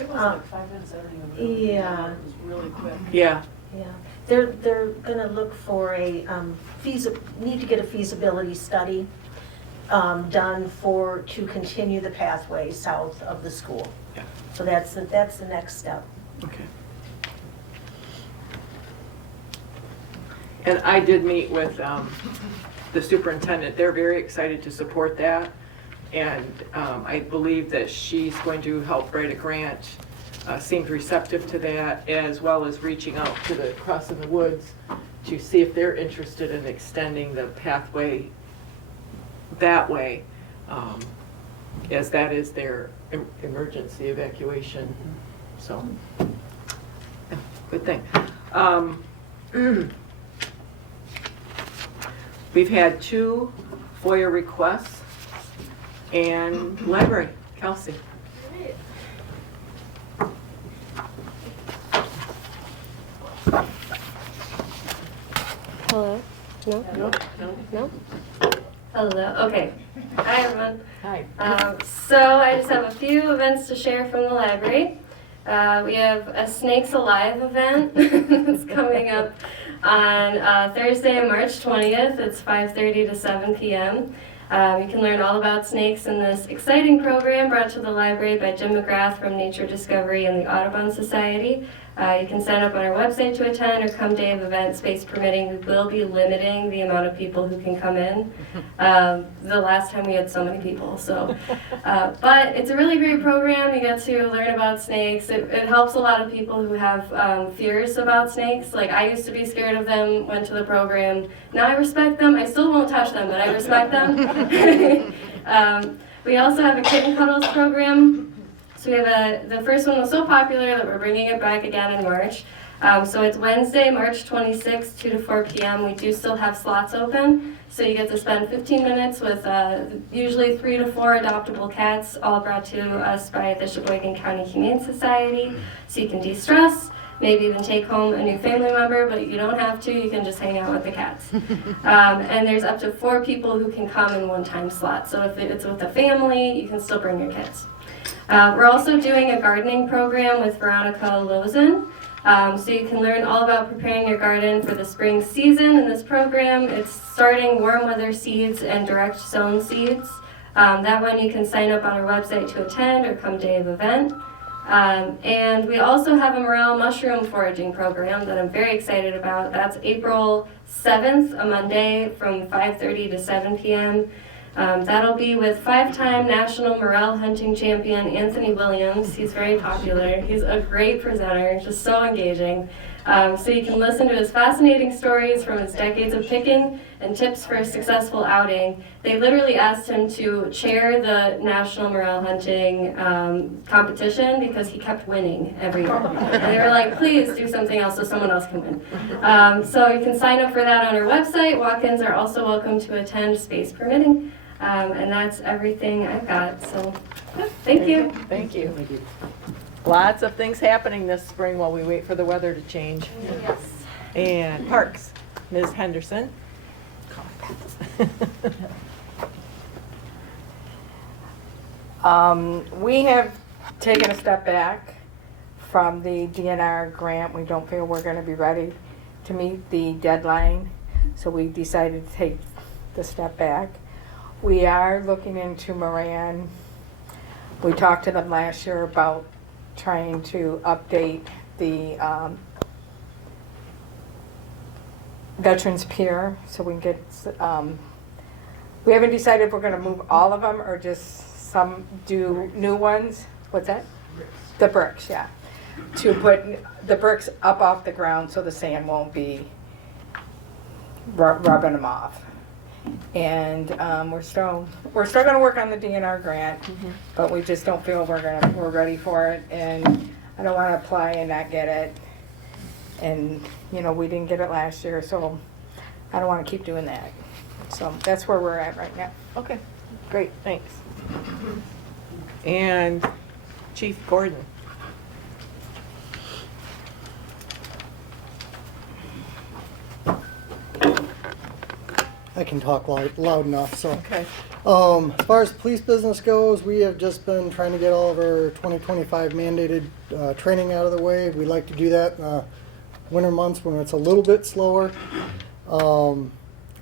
It was like 5 minutes, I don't even remember. yeah. It was really quick. Yeah, yeah. They're gonna look for need to get a feasibility study done to continue the pathway south of the school. Yeah. So that's the next step. okay. And I did meet with the superintendent. They're very excited to support that. And I believe that she's going to help write a grant, seemed receptive to that, as well as reaching out to the Cross in the Woods to see if they're interested in extending the pathway that way. as that is their emergency evacuation. So, yeah, good thing. We've had 2 FOIA requests and library. Kelsey. Hello? No? No? No? Hello, okay. Hi, everyone. Hi. So I just have a few events to share from the library. We have a Snakes Alive event that's coming up on Thursday, March 20th. It's 5:30 to 7 p.m. You can learn all about snakes in this exciting program brought to the library by Jim McGrath from Nature Discovery and the Audubon Society. You can sign up on our website to attend or come day of event, space permitting. We will be limiting the amount of people who can come in. The last time we had so many people, so. But it's a really great program. You get to learn about snakes. It helps a lot of people who have fears about snakes. Like I used to be scared of them, went to the program. Now I respect them. I still won't touch them, but I respect them. We also have a kitten cuddles program. So we have the first one was so popular that we're bringing it back again in March. So it's Wednesday, March 26th, 2 to 4 p.m. We do still have slots open. So you get to spend 15 minutes with usually 3 to 4 adoptable cats, all brought to us by the Sheboygan County Humane Society. So you can de-stress, maybe even take home a new family member, but you don't have to. You can just hang out with the cats. And there's up to 4 people who can come in one-time slot. So if it's with a family, you can still bring your kids. We're also doing a gardening program with Veronica Lozen. So you can learn all about preparing your garden for the spring season in this program. It's starting warm weather seeds and direct sown seeds. That one you can sign up on our website to attend or come day of event. And we also have a morel mushroom foraging program that I'm very excited about. That's April 7th, a Monday from 5:30 to 7 p.m. That'll be with 5-time national morel hunting champion Anthony Williams. He's very popular. He's a great presenter, just so engaging. So you can listen to his fascinating stories from his decades of picking and tips for a successful outing. They literally asked him to chair the national morel hunting competition because he kept winning every year. And they were like, please do something else so someone else can win. So you can sign up for that on our website. Walk-ins are also welcome to attend, space permitting. And that's everything I've got. So thank you. Thank you. Thank you. Lots of things happening this spring while we wait for the weather to change. Yes. And Parks, Ms. Henderson. We have taken a step back from the DNR grant. We don't feel we're going to be ready to meet the deadline, so we decided to take the step back. We are looking into Moran. We talked to them last year about trying to update the Veterans Pier so we can get, we haven't decided if we're going to move all of them or just some do new ones. What's that? The bricks, yeah. To put the bricks up off the ground so the sand won't be rubbing them off. And we're still going to work on the DNR grant, but we just don't feel we're ready for it, and I don't want to apply and not get it. And we didn't get it last year, so I don't want to keep doing that. So that's where we're at right now. Okay, great, thanks. And Chief Gordon. I can talk loud enough. So, Okay. As far as police business goes, we have just been trying to get all of our 2025 mandated training out of the way. We like to do that in the winter months when it's a little bit slower.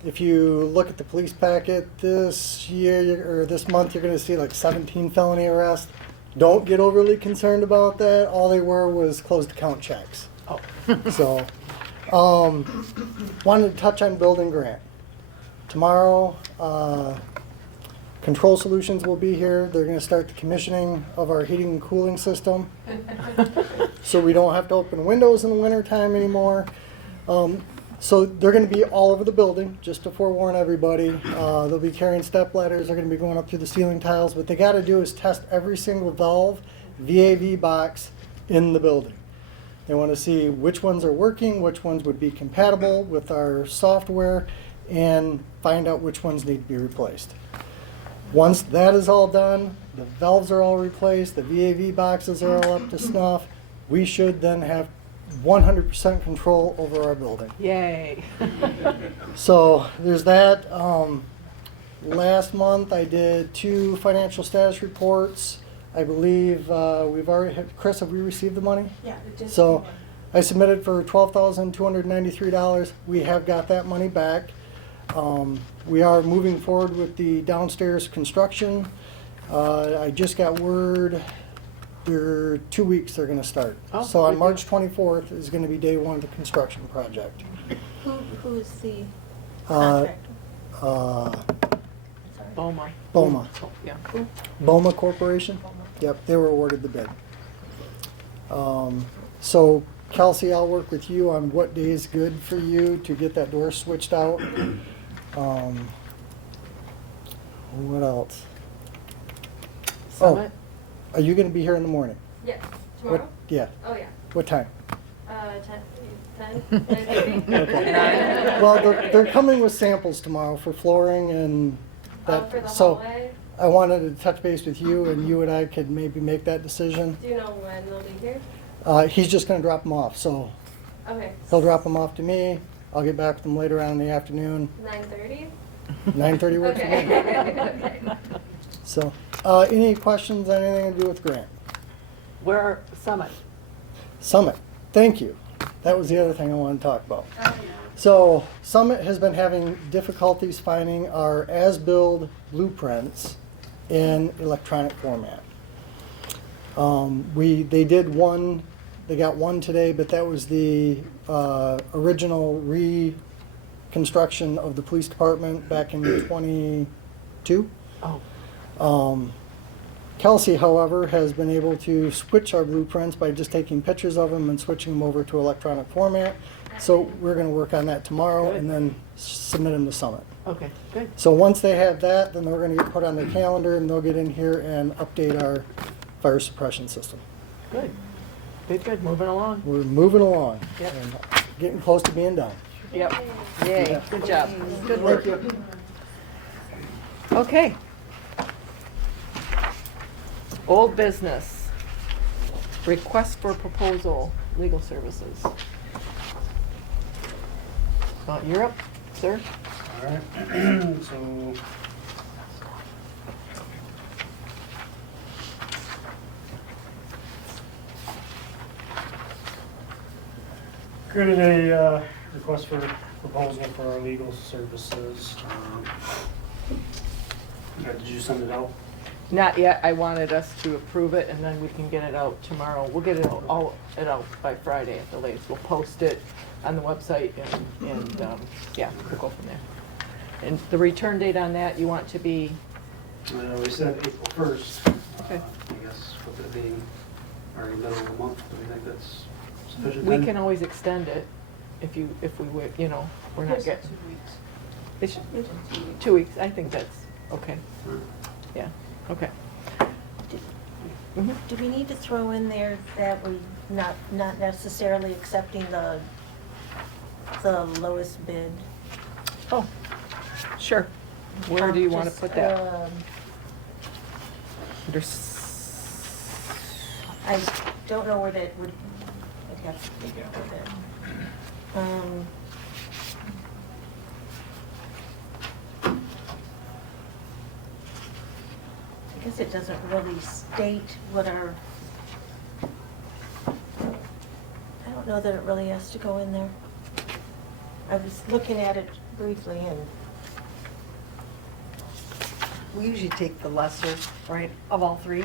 If you look at the police packet this year or this month, you're going to see like 17 felony arrests. Don't get overly concerned about that. All they were was closed account checks. Oh. So, wanted to touch on building grant. Tomorrow, Control Solutions will be here. They're going to start the commissioning of our heating and cooling system. So we don't have to open windows in the wintertime anymore. So they're going to be all over the building, just to forewarn everybody. They'll be carrying step ladders. They're going to be going up through the ceiling tiles. What they got to do is test every single valve, VAV box in the building. They want to see which ones are working, which ones would be compatible with our software, and find out which ones need to be replaced. Once that is all done, the valves are all replaced, the VAV boxes are all up to snuff, we should then have 100% control over our building. Yay. So there's that. Last month I did 2 financial status reports. I believe we've already, Chris, have we received the money? Yeah, it just. So I submitted for $12,293. We have got that money back. We are moving forward with the downstairs construction. I just got word, they're 2 weeks they're going to start. Oh, So on good March 24th is going to be day 1 of the construction project. Who is the Uh, contractor? Sorry. Boma. BOMA. Oh, yeah. BOMA Corporation? Yep, they were awarded the bid. So Kelsey, I'll work with you on what day is good for you to get that door switched out. What else? Summit? Are you gonna be here in the morning? Yes, What? tomorrow? Yeah, Oh, yeah. what time? 10, 9:30? Okay. Well, they're coming with samples tomorrow for flooring and Oh, that. for the So hallway? I wanted to touch base with you and you and I could maybe make that decision. Do you know when they'll be here? He's just gonna drop them off, so Okay. he'll drop them off to me. I'll get back with them later on in the afternoon. 9:30? 9:30 works for me. Okay. So, any questions on anything to do with Grant? Where, Summit? Summit, thank you. That was the other thing I wanted to talk about. So, Summit has been having difficulties finding our as-built blueprints in electronic format. They did one, they got one today, but that was the original reconstruction of the police department back in 22. Oh, Kelsey, however, has been able to switch our blueprints by just taking pictures of them and switching them over to electronic format. So we're going to work on that tomorrow and then submit them to Summit. okay, good. So once they have that, then they're going to get put on their calendar and they'll get in here and update our fire suppression system. Good. Good, good. Moving along. We're moving along Yep. and getting close to being done. Yep. Yay. Yeah. Good job. Good work. Thank you. Okay. Old business. Request for proposal, legal services. You're up, sir. All right, so. Created a request for proposal for our legal services. Did you send it out? Not yet. I wanted us to approve it and then we can get it out tomorrow. We'll get it out by Friday at the latest. We'll post it on the website and yeah, we'll go from there. And the return date on that, you want to be, We said April 1st. Okay. I guess with it being already middle of the month, do you think that's sufficient? we time? can always extend it if we would, you know, we're not getting. 2 weeks. It should, 2 weeks, I think that's okay. Yeah, okay. Mhm. Do we need to throw in there that we not necessarily accepting the lowest bid? Oh, sure. Where do you want to Just, put that? Under I don't know where that would, I'd have to figure out where that. I guess it doesn't really state what our, I don't know that it really has to go in there. I was looking at it briefly and We usually take the lesser, right, of all three.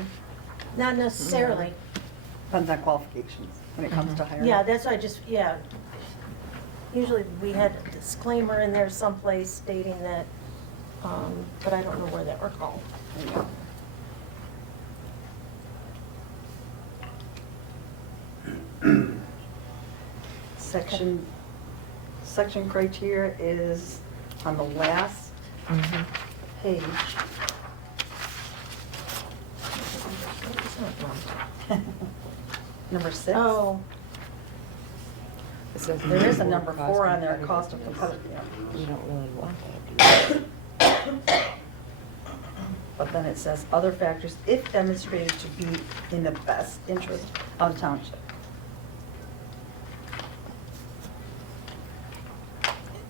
not necessarily. Depends on qualifications when it comes to hiring. Yeah, that's why I just, yeah. Usually we had a disclaimer in there someplace stating that, but I don't know where that were called. section criteria is on the last Mhm. page. Number 6. Oh, It says There is a board number cost 4 on there, competitive. cost of competitive. You don't really want that, do you? But then it says other factors if demonstrated to be in the best interest of the township.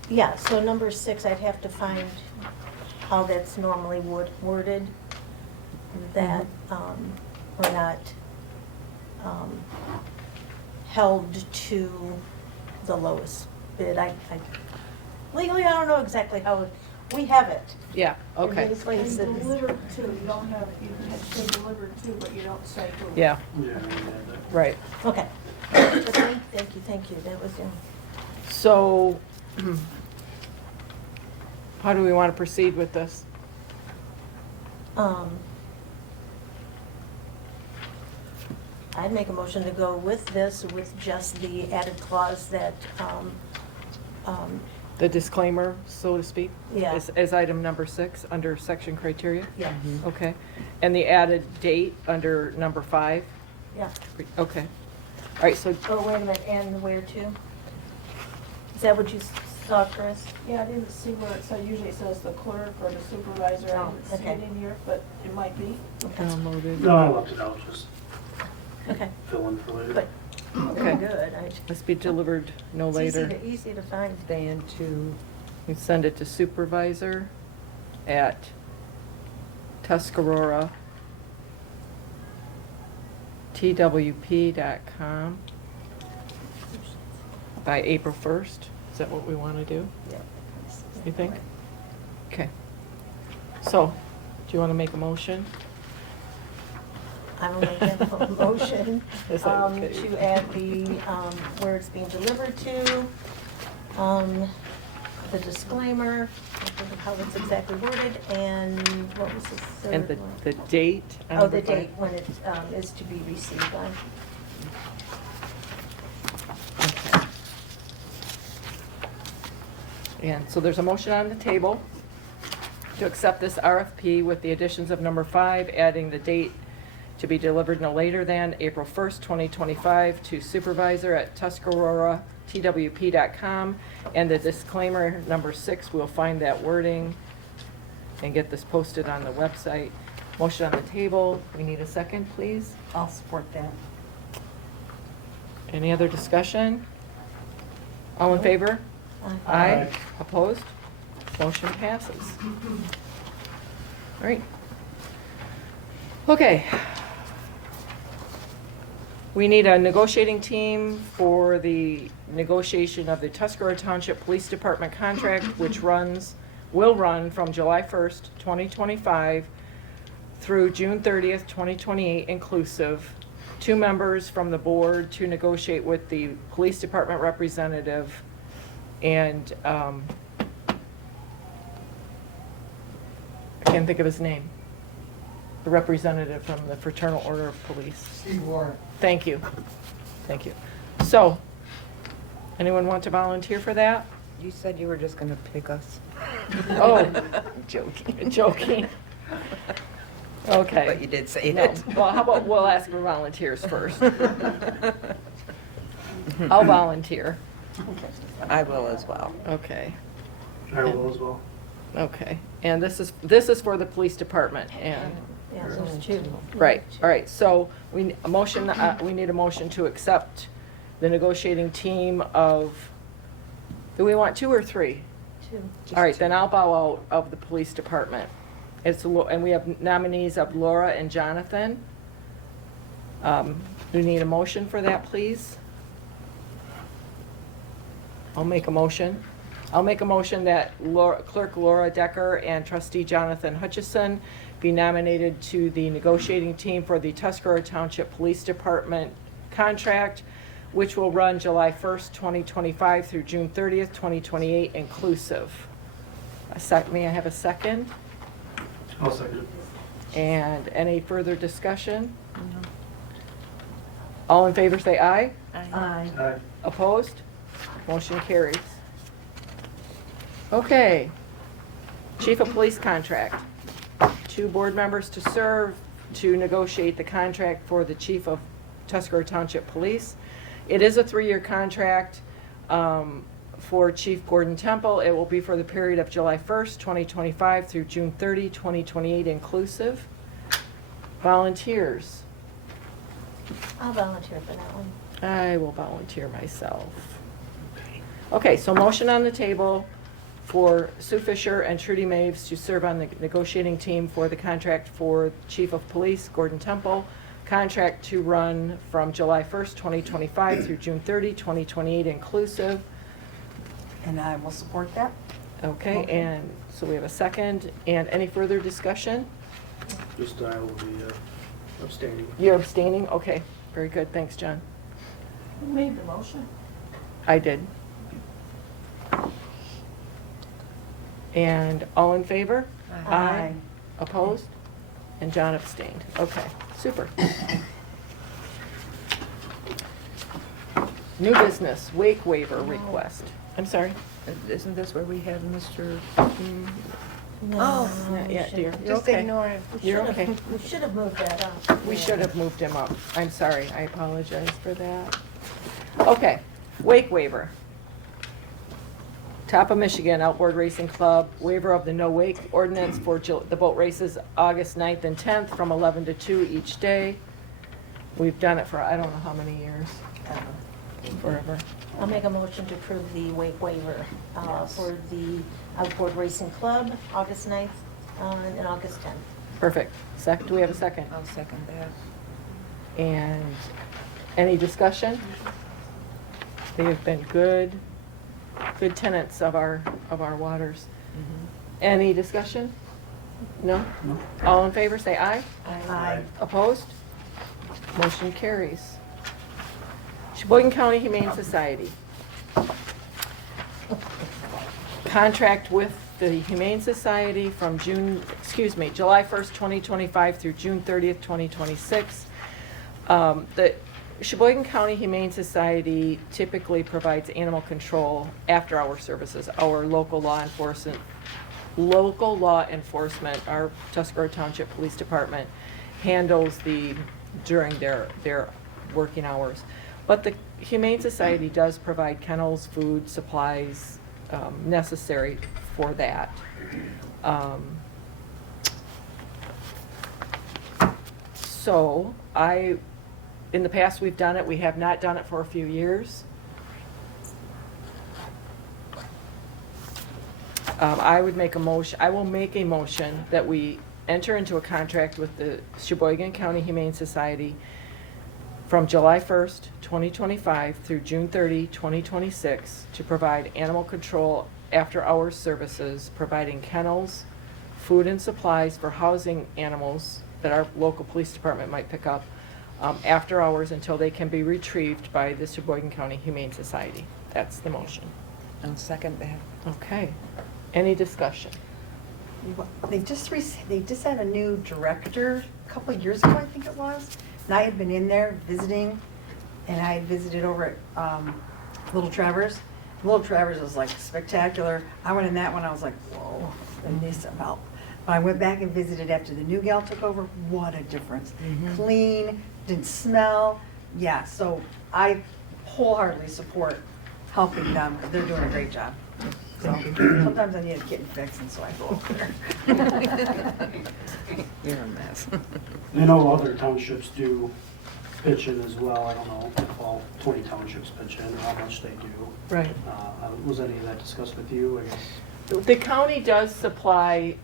yeah, so number 6, I'd have to find how that's normally worded, that we're not held to the lowest bid. Legally, I don't know exactly how, we have it. Yeah, okay, It's like it's- And delivered to, you don't have, you have to say delivered to, but you don't say who. yeah, Yeah, right. Okay. But thank you, that was, So, how do we want to proceed with this? I'd make a motion to go with this, with just the added clause that, The disclaimer, so to speak? Yeah. As item number 6, under section criteria? yeah, Okay. And the added date under number 5? yeah. Okay. All right, so, Oh, wait a minute, and where to? Is that what you saw, Chris? Yeah, I didn't see where it said, usually it says the clerk or the supervisor, I Oh, didn't see okay. it in here, but it might be. downloaded. No, I left it out, just Okay, fill in for later. but, Okay. good. Must be delivered no It's easy later. easy to find. Than to, You send it to supervisor at Tuscarora, twp.com by April 1st. Is that what we want to do, you think? Okay. So, do you want to make a motion? I will make a motion Is that okay? to add the, where it's being delivered to, the disclaimer, I think of how it's exactly worded, and what was the third And one? the date? on Oh, the number 5? date when it is to be received on. Okay. And so there's a motion on the table to accept this RFP with the additions of number 5, adding the date to be delivered no later than April 1st, 2025, to supervisor at Tuscarora, twp.com, and the disclaimer number 6, we'll find that wording and get this posted on the website. Motion on the table. We need a second, please. I'll support that. Any other discussion? All in favor? Aye. Aye. Opposed? Motion passes. All right. Okay. We need a negotiating team for the negotiation of the Tuscarora Township Police Department contract, which will run from July 1st, 2025 through June 30th, 2028 inclusive. 2 members from the board to negotiate with the police department representative and I can't think of his name. The representative from the Fraternal Order of Police. Steve Warren. Thank you. Thank you. So, anyone want to volunteer for that? you said you were just gonna pick us. Oh, Joking. joking. Okay. But you did say No. it. Well, how about we'll ask for volunteers first. I'll volunteer. I will as well. Okay. I will as well. Okay. And this is for the police department and, Yeah, there's 2. right, all right. So we need a motion to accept the negotiating team of, do we want 2 or 3? 2. All right, then I'll bow out of the police department. And we have nominees of Laura and Jonathan. We need a motion for that, please. I'll make a motion. I'll make a motion that Clerk Laura Decker and Trustee Jonathan Hutchison be nominated to the negotiating team for the Tuscarora Township Police Department contract, which will run July 1st, 2025 through June 30th, 2028 inclusive. May I have a second? I'll second it. And any further discussion? All in favor say aye. Aye. Aye. Opposed? Motion carries. Okay. Chief of Police contract. 2 board members to serve to negotiate the contract for the Chief of Tuscarora Township Police. It is a 3-year contract for Chief Gordon Temple. It will be for the period of July 1st, 2025 through June 30, 2028 inclusive. Volunteers. I'll volunteer for that one. I will volunteer myself. Okay, so motion on the table for Sue Fisher and Trudy Maves to serve on the negotiating team for the contract for Chief of Police Gordon Temple. Contract to run from July 1st, 2025 through June 30, 2028 inclusive. And I will support that. Okay, and so we have a second. And any further discussion? Just I will be abstaining. You're abstaining? Okay, very good. Thanks, John. Who made the motion? I did. And all in favor? Aye. Opposed? And John abstained. Okay, super. New business, wake waiver request. I'm sorry. Isn't this where we have Mr.? No, Not we yet, should- dear. You're Just okay. ignore it. we You're should have- okay. We should have moved that up. We should have moved him up. I'm sorry. I apologize for that. Okay, wake waiver. Top of Michigan Outboard Racing Club, waiver of the no wake ordinance for the boat races August 9th and 10th from 11 to 2 each day. We've done it for I don't know how many years. Forever. I'll make a motion to approve the wake waiver for the Outboard Racing Club, August 9th and August 10th. Perfect. Do we have a second? I'll second that. And any discussion? They have been good tenants of our waters. Any discussion? No? All in favor, say aye. Aye. Opposed? Motion carries. Sheboygan County Humane Society. Contract with the Humane Society from July 1st, 2025 through June 30th, 2026. The Sheboygan County Humane Society typically provides animal control after our services. Our local law enforcement, our Tuscarora Township Police Department handles during their working hours. But the Humane Society does provide kennels, food, supplies necessary for that. So in the past we've done it, we have not done it for a few years. I will make a motion that we enter into a contract with the Sheboygan County Humane Society from July 1st, 2025 through June 30, 2026 to provide animal control after-hours services, providing kennels, food and supplies for housing animals that our local police department might pick up after hours until they can be retrieved by the Sheboygan County Humane Society. That's the motion. I'll second that. Okay. Any discussion? They just had a new director a couple of years ago, I think it was. And I had been in there visiting, and I had visited over at Little Travers. Little Travers was like spectacular. I went in that one, I was like, whoa, and this about. But I went back and visited after the new gal took over. What a difference. Clean, didn't smell. Yeah, so I wholeheartedly support helping them. They're doing a great job. So sometimes I need a kitten fix, and so I go over there. You're a mess. I know other townships do pitch in as well. I don't know if all 20 townships pitch in or how much they do. Right. Was any of that discussed with you? I guess. The county does supply,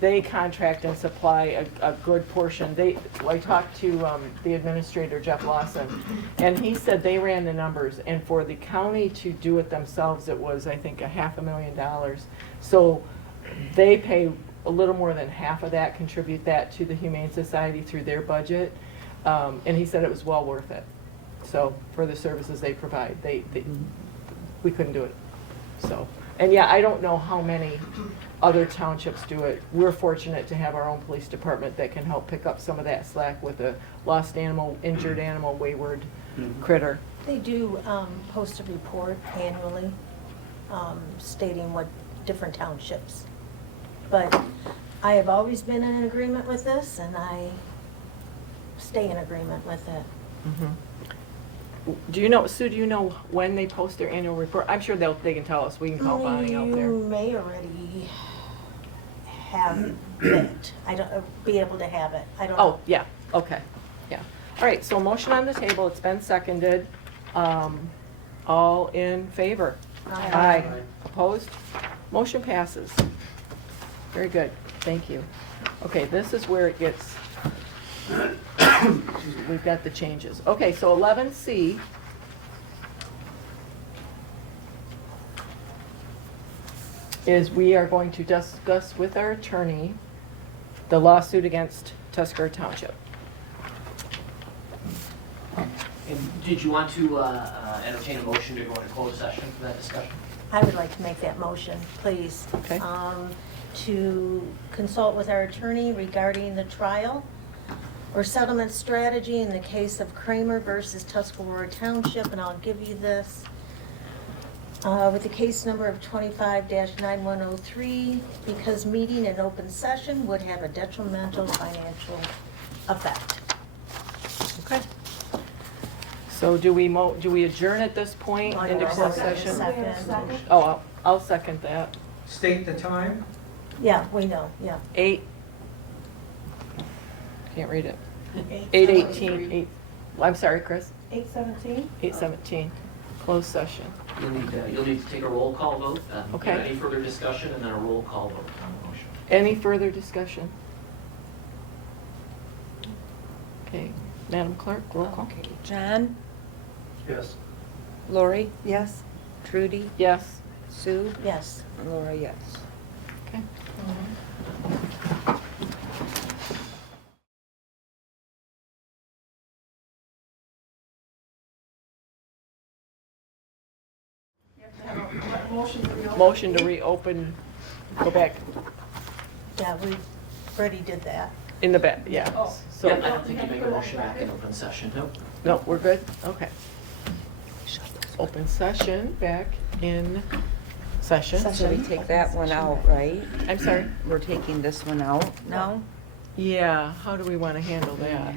they contract and supply a good portion. I talked to the administrator, Jeff Lawson, and he said they ran the numbers, and for the county to do it themselves, it was, I think, $500,000. So they pay a little more than half of that, contribute that to the Humane Society through their budget, and he said it was well worth it. So for the services they provide, we couldn't do it. So. And yeah, I don't know how many other townships do it. We're fortunate to have our own police department that can help pick up some of that slack with a lost animal, injured animal, wayward critter. They do post a report annually stating what different townships. But I have always been in agreement with this, and I stay in agreement with it. Do you know, Sue, do you know when they post their annual report? I'm sure they can tell us. We can call Bonnie out there. You may already have it. I don't, be able to have it. I don't know. Oh, yeah, okay, yeah. All right, so motion on the table, it's been seconded. All in favor? Aye. Opposed? Motion passes. Very good, thank you. Okay, this is where it gets, we've got the changes. Okay, so 11C. Is we are going to discuss with our attorney the lawsuit against Tuscarora Township. And did you want to entertain a motion to go into closed session for that discussion? I would like to make that motion, please. Okay. To consult with our attorney regarding the trial or settlement strategy in the case of Kramer versus Tuscarora Township, and I'll give you this. With the case number of 25-9103, because meeting in open session would have a detrimental financial effect. Okay. So do we adjourn at this point into closed session? Second. Oh, I'll second that. State the time. Yeah, we know, yeah. 8. Can't read it. 8:18. I'm sorry, Chris. 8:17? 8:17. Closed session. You'll need to take a roll call vote. Okay. Any further discussion, and then a roll call vote on the motion. Any further discussion? Okay, Madam Clerk, roll call. Okay, John, Yes. Lori, Yes? Trudy, Yes. Sue, Yes. and Laura, yes. Okay. Motion to reopen, go back Yeah, we already did that. in the back, yeah. Yeah, I So, don't think you make a motion back in open session, no? no, we're good? Okay. Open session, back in session. So we take that one out, right? I'm sorry? We're taking this one out now? Yeah, how do we want to handle that?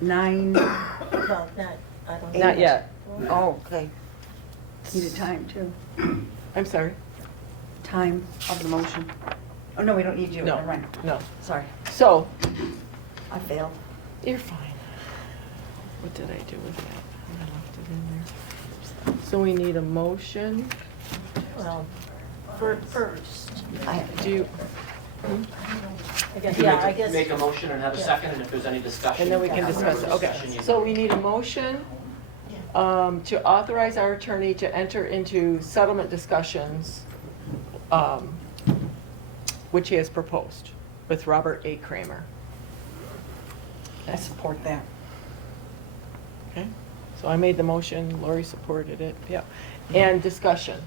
9, Well, not, I don't know. Not yet. Oh, okay. need a time too. I'm sorry? Time of the motion. Oh, no, we don't need you. No, Never mind. no. Sorry, So, I failed. you're fine. What did I do with that? I left it in there. So we need a motion. Well, first, Do you, I guess, You yeah, make I a- guess. Make a motion and have a Yeah. second, and if there's any discussion. and then we can after discuss it. Okay. discussion, you- So we need a motion to authorize our attorney to enter into settlement discussions, which he has proposed with Robert A. Kramer. I support that. Okay, so I made the motion, Lori supported it, yeah. And discussion.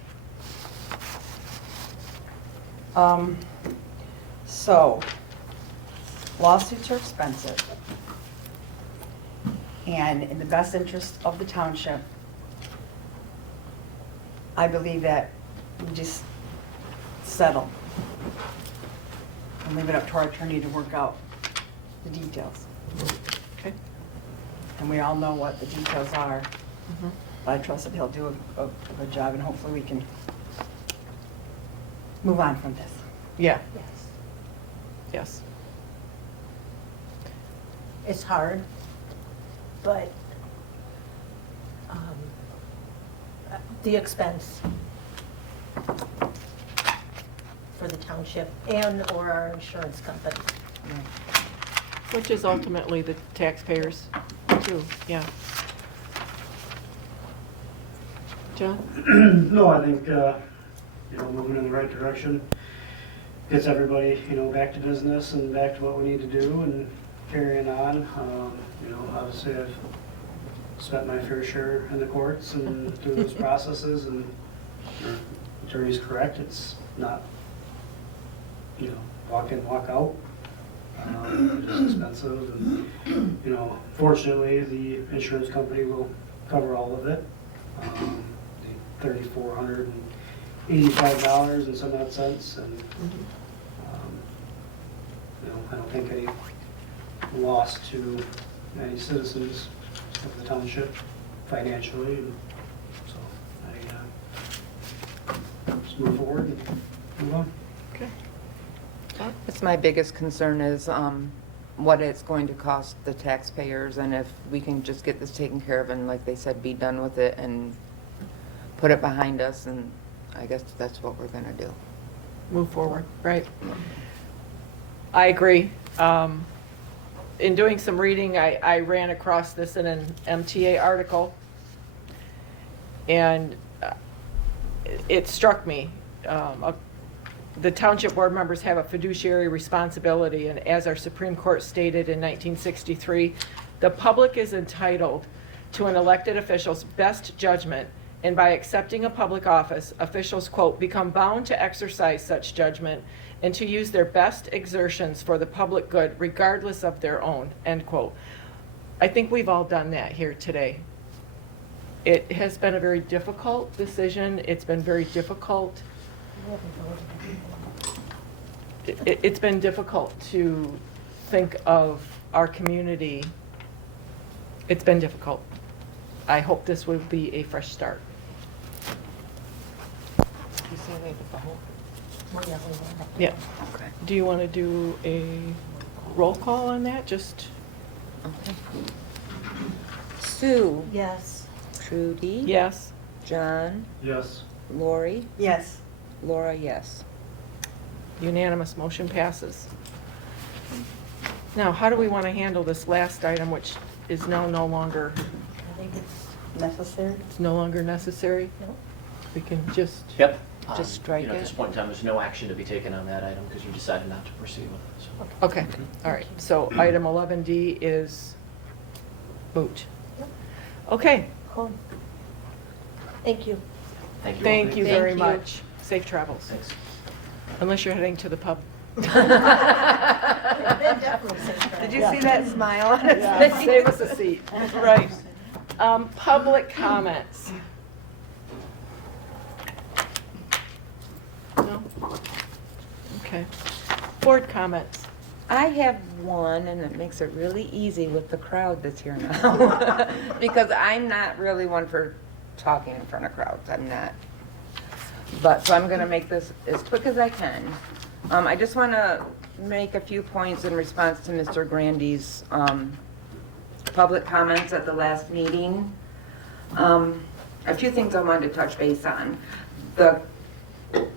So, lawsuits are expensive. And in the best interest of the township, I believe that we just settle and leave it up to our attorney to work out the details. Okay. And we all know what the details are, Mhm. but I trust that he'll do a good job, and hopefully we can move on from this. Yeah, Yes. yes. It's hard, but the expense for the township and or our insurance company. Which is ultimately the taxpayers too, yeah. John? No, I think, moving in the right direction. Gets everybody, back to business and back to what we need to do and carrying on. Obviously I've spent my fair share in the courts and through those processes, and your attorney's correct, it's not, walk in, walk out. It's expensive, and, fortunately, the insurance company will cover all of it. The $3,400 $85 and some odd cents, and I don't think any loss to any citizens of the township financially, and so I just move forward and move on. Okay. That's my biggest concern is what it's going to cost the taxpayers, and if we can just get this taken care of and, like they said, be done with it and put it behind us, and I guess that's what we're gonna do. Move forward, right. I agree. In doing some reading, I ran across this in an MTA article, and it struck me. The township board members have a fiduciary responsibility, and as our Supreme Court stated in 1963, the public is entitled to an elected official's best judgment, and by accepting a public office, officials, quote, become bound to exercise such judgment and to use their best exertions for the public good, regardless of their own, end quote. I think we've all done that here today. It has been a very difficult decision. It's been very difficult. It's been difficult to think of our community. It's been difficult. I hope this will be a fresh start. Yeah. Okay. Do you want to do a roll call on that? Just. Okay. Sue? Yes. Trudy? Yes. John? Yes. Lori? Yes. Laura, yes. Unanimous, motion passes. Now, how do we want to handle this last item, which is now no longer, I think it's necessary. it's no longer necessary? No. We can just. Yep. Just strike At it. this point in time, there's no action to be taken on that item because you decided not to proceed with it. So. Okay, all right. So item 11D is moot. Okay, Cool. Thank you. Thank you. all. thank you Thank very you. much. Safe travels. Thanks. Unless you're heading to the pub. Did you see that smile on his Yeah, face? save us a seat. Right. Public comments. No? Okay. Board comments. I have one, and it makes it really easy with the crowd that's here now. Because I'm not really one for talking in front of crowds. I'm not. But, so I'm going to make this as quick as I can. I just want to make a few points in response to Mr. Grandy's public comments at the last meeting. A few things I wanted to touch base on. The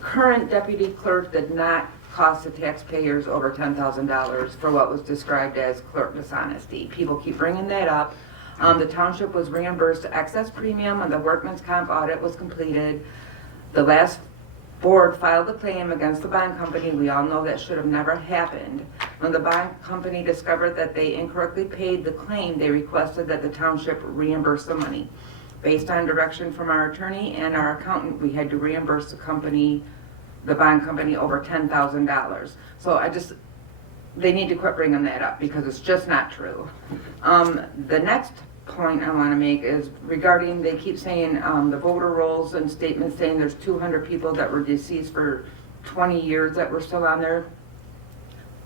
current deputy clerk did not cost the taxpayers over $10,000 for what was described as clerk dishonesty. People keep bringing that up. The township was reimbursed excess premium when the workman's comp audit was completed. The last board filed a claim against the bond company. We all know that should have never happened. When the bond company discovered that they incorrectly paid the claim, they requested that the township reimburse the money. Based on direction from our attorney and our accountant, we had to reimburse the bond company over $10,000. So they need to quit bringing that up because it's just not true. The next point I want to make is regarding, they keep saying the voter rolls and statements saying there's 200 people that were deceased for 20 years that were still on there.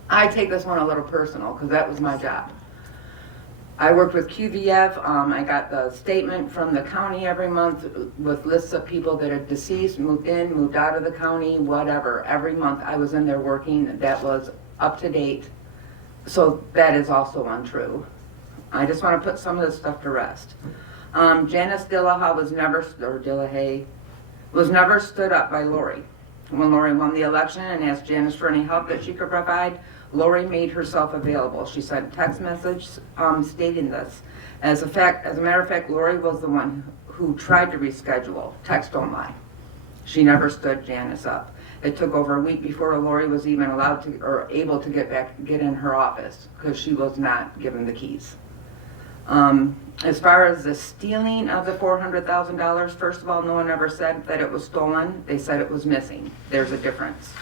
I take this one a little personal because that was my job. I worked with QVF. I got the statement from the county every month with lists of people that are deceased, moved in, moved out of the county, whatever. Every month I was in there working. That was up to date. So that is also untrue. I just want to put some of this stuff to rest. Janice Dillaha was never stood up by Lori. When Lori won the election and asked Janice for any help that she could provide, Lori made herself available. She sent a text message stating this. As a matter of fact, Lori was the one who tried to reschedule. Text don't lie. She never stood Janice up. It took over a week before Lori was even allowed to or able to get in her office because she was not given the keys. As far as the stealing of the $400,000, first of all, no one ever said that it was stolen. They said it was missing. There's a difference.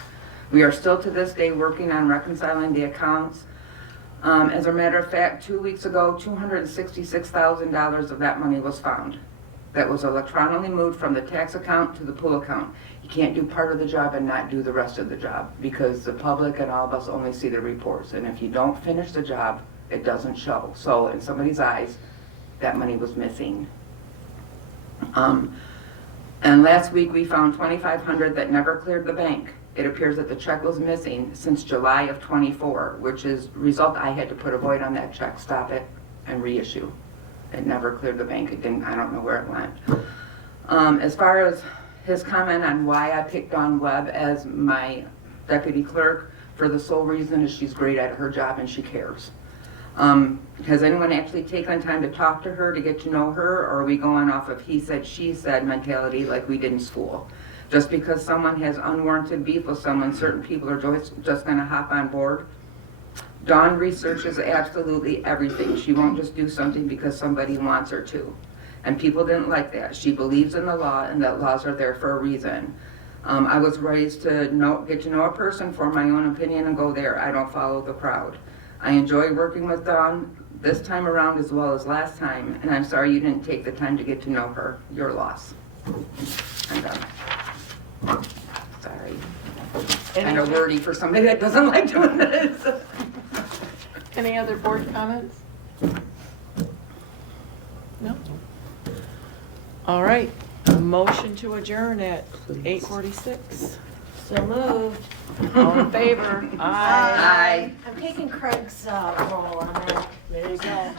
We are still to this day working on reconciling the accounts. As a matter of fact, 2 weeks ago, $266,000 of that money was found. that was electronically moved from the tax account to the pool account. You can't do part of the job and not do the rest of the job, because the public and all of us only see the reports. And if you don't finish the job, it doesn't show. So in somebody's eyes, that money was missing. And last week, we found $2,500 that never cleared the bank. It appears that the check was missing since July of '24, which is result I had to put a void on that check, stop it, and reissue. It never cleared the bank. It didn't, I don't know where it went. As far as his comment on why I picked Dawn Webb as my deputy clerk, for the sole reason is she's great at her job and she cares. Has anyone actually taken time to talk to her to get to know her, or are we going off of he said, she said mentality like we did in school? Just because someone has unwarranted beef with someone, certain people are just going to hop on board. Dawn researches absolutely everything. She won't just do something because somebody wants her to. And people didn't like that. She believes in the law and that laws are there for a reason. I was raised to get to know a person, form my own opinion, and go there. I don't follow the crowd. I enjoy working with Dawn this time around as well as last time, and I'm sorry you didn't take the time to get to know her. Your loss. I'm done. Sorry. Kind of wordy for somebody that doesn't like doing this. Any other board comments? No? All right, motion to adjourn at 8:46. So moved. All in favor? Aye. Aye. I'm taking Craig's role on that. There you go.